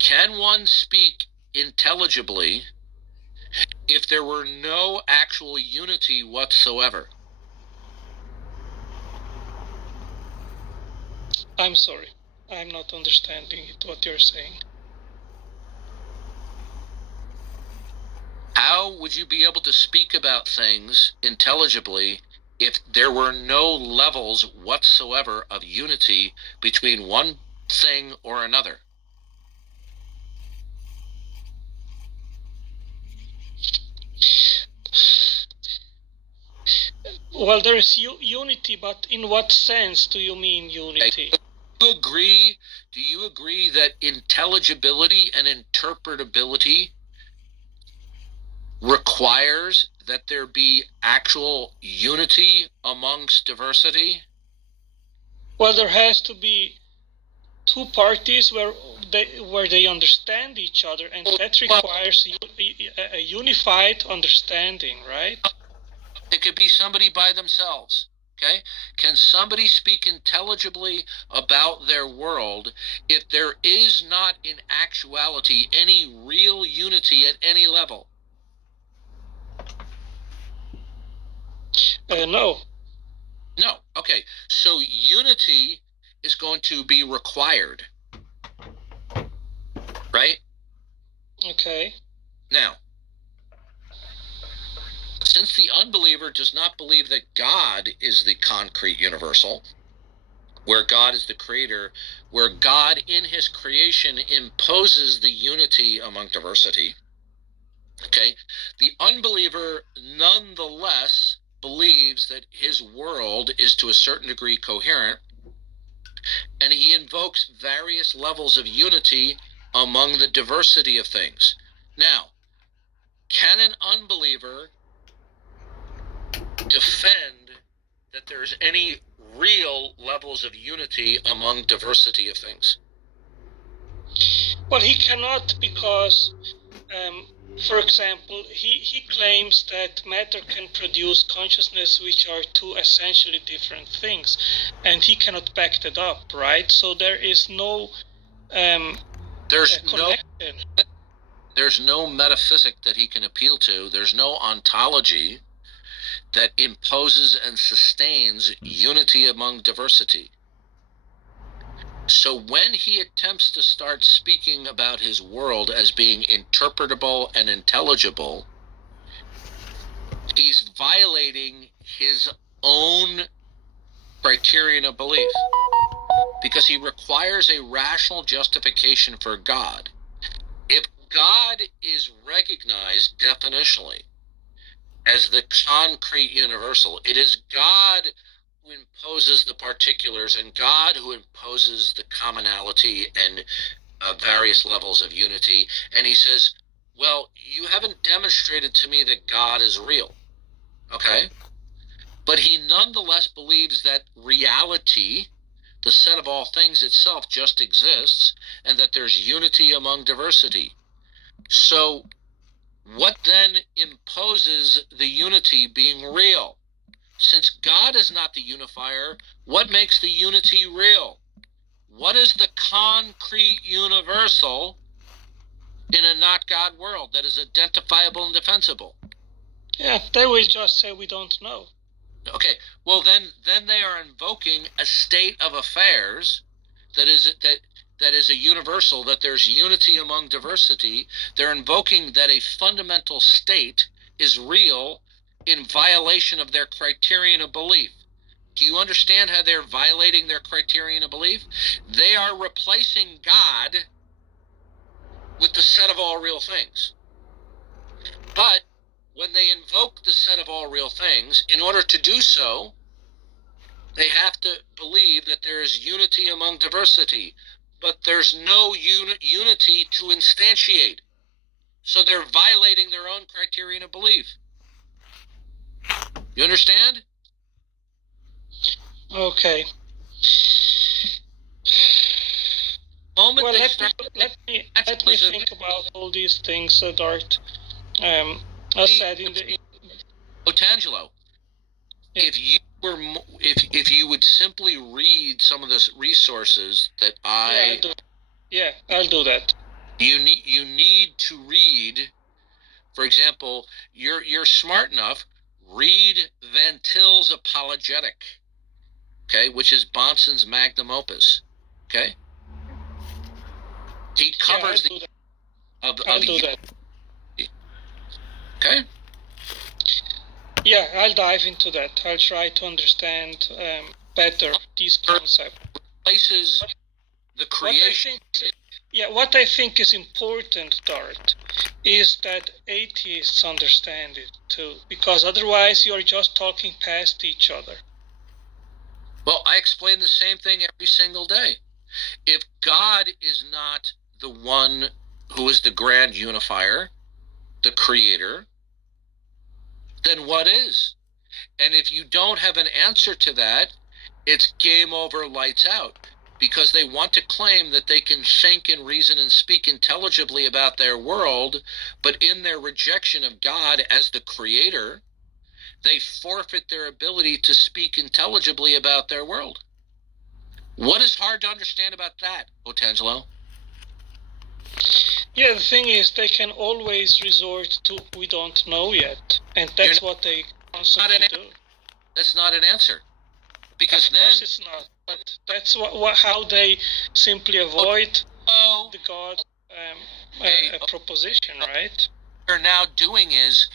Can one speak intelligibly if there were no actual unity whatsoever? I'm sorry. I'm not understanding what you're saying. How would you be able to speak about things intelligibly if there were no levels whatsoever of unity between one thing or another? Well, there is unity, but in what sense do you mean unity? Do you agree that intelligibility and interpretability requires that there be actual unity amongst diversity? Well, there has to be two parties where they understand each other, and that requires a unified understanding, right? It could be somebody by themselves. Okay? Can somebody speak intelligibly about their world if there is not in actuality any real unity at any level? No. No. Okay. So unity is going to be required. Right? Okay. Now, since the unbeliever does not believe that God is the concrete universal, where God is the creator, where God in his creation imposes the unity among diversity, okay, the unbeliever nonetheless believes that his world is to a certain degree coherent, and he invokes various levels of unity among the diversity of things. Now, can an unbeliever defend that there's any real levels of unity among diversity of things? Well, he cannot because, for example, he claims that matter can produce consciousness, which are two essentially different things, and he cannot back that up, right? So there is no connection. There's no metaphysic that he can appeal to. There's no ontology that imposes and sustains unity among diversity. So when he attempts to start speaking about his world as being interpretable and intelligible, he's violating his own criterion of belief, because he requires a rational justification for God. If God is recognized definitionally as the concrete universal, it is God who imposes the particulars and God who imposes the commonality and various levels of unity. And he says, well, you haven't demonstrated to me that God is real. Okay? But he nonetheless believes that reality, the set of all things itself, just exists, and that there's unity among diversity. So what then imposes the unity being real? Since God is not the unifier, what makes the unity real? What is the concrete universal in a not God world that is identifiable and defensible? Yeah, they will just say we don't know. Okay, well then they are invoking a state of affairs that is a universal, that there's unity among diversity. They're invoking that a fundamental state is real in violation of their criterion of belief. Do you understand how they're violating their criterion of belief? They are replacing God with the set of all real things. But when they invoke the set of all real things, in order to do so, they have to believe that there is unity among diversity. But there's no unity to instantiate. So they're violating their own criterion of belief. You understand? Okay. Well, let me think about all these things, Dart. I said in the... Otangelo, yeah. If you would simply read some of the resources that I'll do that. You need to read, for example, you're smart enough, read Van Til's Apologetic, okay, which is Bonson's magnum opus, okay? He covers I'll do that. Okay? Yeah, I'll dive into that. I'll try to understand better these concepts. Places the creation. What I think is important, Dart, is that atheists understand it too, because otherwise you're just talking past each other. Well, I explain the same thing every single day. If God is not the one who is the grand unifier, the creator, then what is? And if you don't have an answer to that, it's game over, lights out. Because they want to claim that they can think and reason and speak intelligibly about their world, but in their rejection of God as the creator, they forfeit their ability to speak intelligibly about their world. What is hard to understand about that, Otangelo? Yeah, the thing is, they can always resort to we don't know yet, and that's what they constantly do. That's not an answer, because of course it's not. But that's how they simply avoid the God proposition, right? What they're now doing is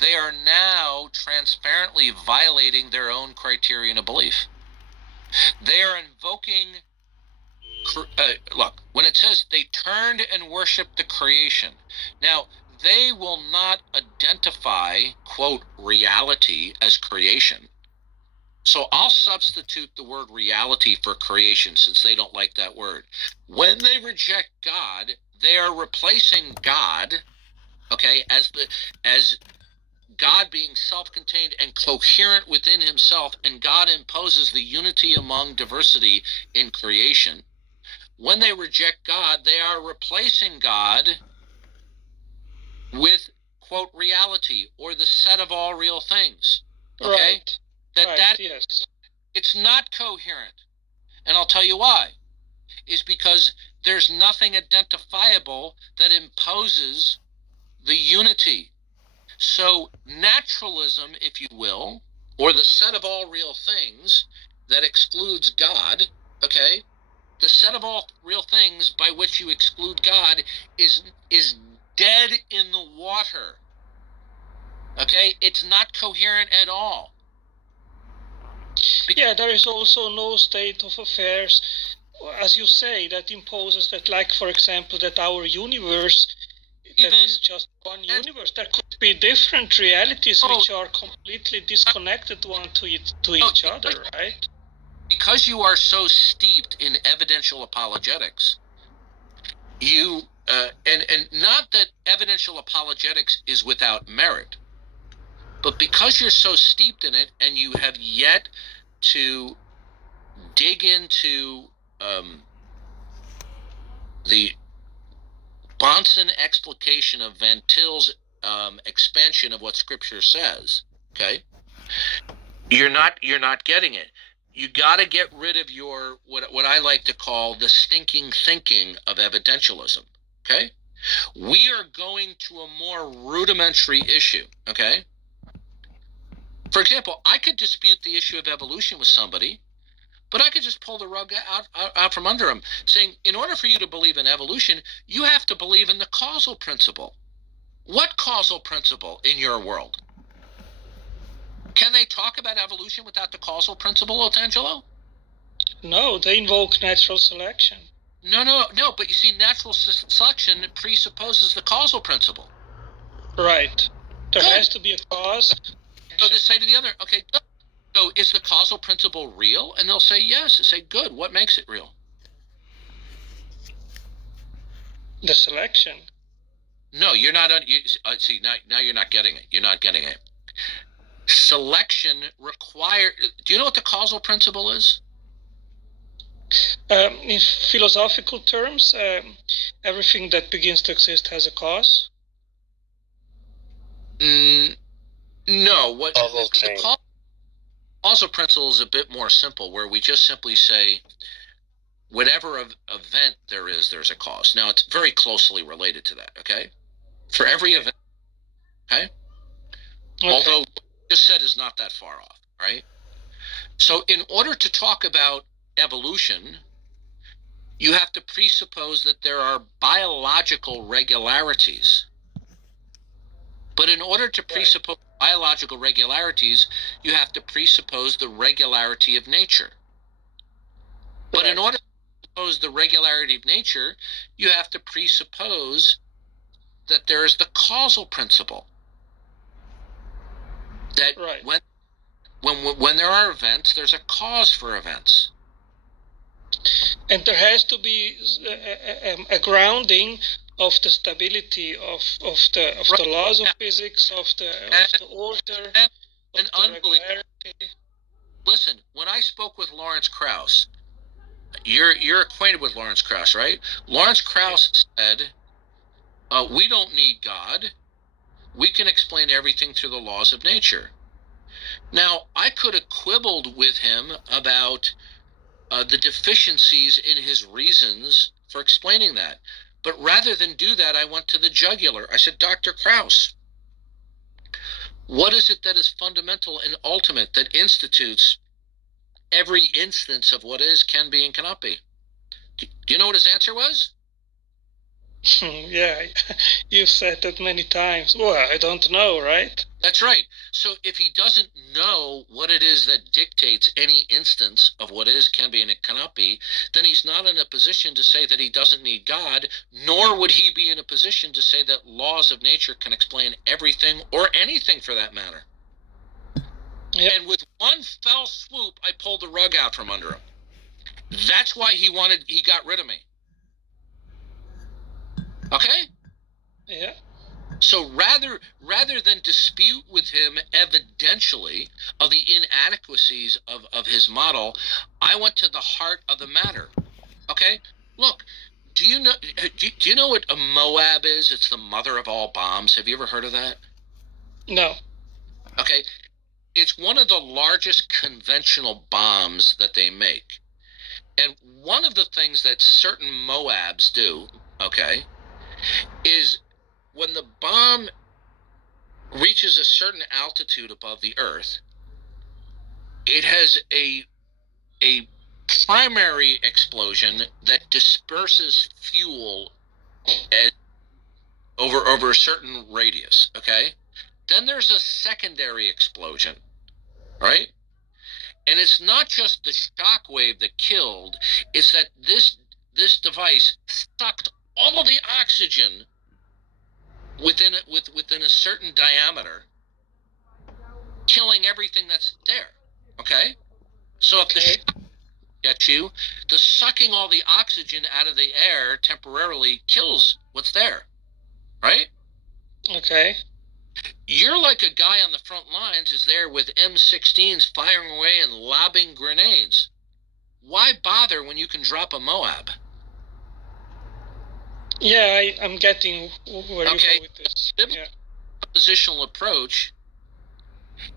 they are now transparently violating their own criterion of belief. They are invoking. Look, when it says they turned and worshiped the creation, now they will not identify, quote, reality as creation. So I'll substitute the word reality for creation, since they don't like that word. When they reject God, they are replacing God, okay, as God being self-contained and coherent within himself, and God imposes the unity among diversity in creation. When they reject God, they are replacing God with, quote, reality, or the set of all real things. Okay? Right. Yes. It's not coherent. And I'll tell you why. Is because there's nothing identifiable that imposes the unity. So naturalism, if you will, or the set of all real things that excludes God, okay, the set of all real things by which you exclude God is dead in the water. Okay, it's not coherent at all. Yeah, there is also no state of affairs, as you say, that imposes that, like, for example, that our universe, that is just one universe. There could be different realities which are completely disconnected one to each other, right? Because you are so steeped in evidential apologetics, you and not that evidential apologetics is without merit, but because you're so steeped in it and you have yet to dig into the Bonson explication of Van Til's expansion of what Scripture says, okay, you're not getting it. You got to get rid of your what I like to call the stinking thinking of evidentialism. Okay, we are going to a more rudimentary issue. Okay, for example, I could dispute the issue of evolution with somebody, but I could just pull the rug out from under them, saying, in order for you to believe in evolution, you have to believe in the causal principle. What causal principle in your world? Can they talk about evolution without the causal principle, Otangelo? No, they invoke natural selection. No. But you see, natural selection presupposes the causal principle. Right. There has to be a cause. So they say to the other, okay, so is the causal principle real? And they'll say yes. They say, good. What makes it real? The selection. No, you're not. See, now you're not getting it. You're not getting it. Selection require. Do you know what the causal principle is? In philosophical terms, everything that begins to exist has a cause. No. What the causal principle is a bit more simple, where we just simply say, whatever event there is, there's a cause. Now, it's very closely related to that. Okay, for every event. Okay. Although what you just said is not that far off, right? So in order to talk about evolution, you have to presuppose that there are biological regularities. But in order to presuppose biological regularities, you have to presuppose the regularity of nature. But in order to presuppose the regularity of nature, you have to presuppose that there is the causal principle. That when there are events, there's a cause for events. And there has to be a grounding of the stability of the laws of physics, of the order, of the regularity. Listen, when I spoke with Lawrence Krauss, you're acquainted with Lawrence Krauss, right? Lawrence Krauss said, we don't need God. We can explain everything through the laws of nature. Now, I could have quibbled with him about the deficiencies in his reasons for explaining that. But rather than do that, I went to the jugular. I said, Dr. Krauss, what is it that is fundamental and ultimate that institutes every instance of what is, can be, and cannot be? Do you know what his answer was? Yeah, you've said that many times. Well, I don't know, right? That's right. So if he doesn't know what it is that dictates any instance of what is, can be, and it cannot be, then he's not in a position to say that he doesn't need God, nor would he be in a position to say that laws of nature can explain everything or anything for that matter. Yep. And with one fell swoop, I pulled the rug out from under him. That's why he got rid of me. Okay? Yeah. So rather than dispute with him evidentially of the inadequacies of his model, I went to the heart of the matter. Okay? Look, do you know what a Moab is? It's the mother of all bombs. Have you ever heard of that? No. Okay. It's one of the largest conventional bombs that they make. And one of the things that certain Moabs do, okay, is when the bomb reaches a certain altitude above the earth, it has a primary explosion that disperses fuel over a certain radius, okay? Then there's a secondary explosion, right? And it's not just the shock wave that killed, it's that this device sucked all of the oxygen within a certain diameter, killing everything that's there. Okay? So if the shock gets you, the sucking all the oxygen out of the air temporarily kills what's there. Right? Okay. You're like a guy on the front lines is there with M16s firing away and lobbing grenades. Why bother when you can drop a Moab? Yeah, I'm getting where you go with this. The positional approach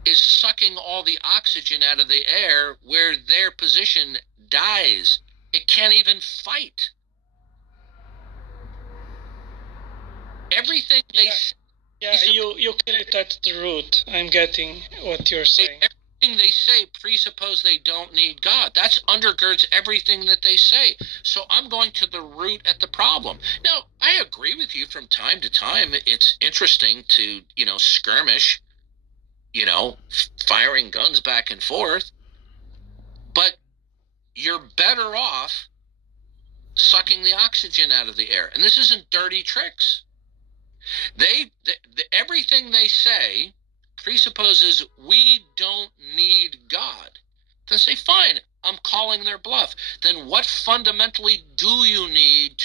is sucking all the oxygen out of the air where their position dies. It can't even fight. Everything they say. Yeah, you kill it at the root. I'm getting what you're saying. Everything they say presuppose they don't need God. That undergirds everything that they say. So I'm going to the root at the problem. Now, I agree with you from time to time. It's interesting to, skirmish, firing guns back and forth. But you're better off sucking the oxygen out of the air. And this isn't dirty tricks. Everything they say presupposes we don't need God. Then say, fine, I'm calling their bluff. Then what fundamentally do you need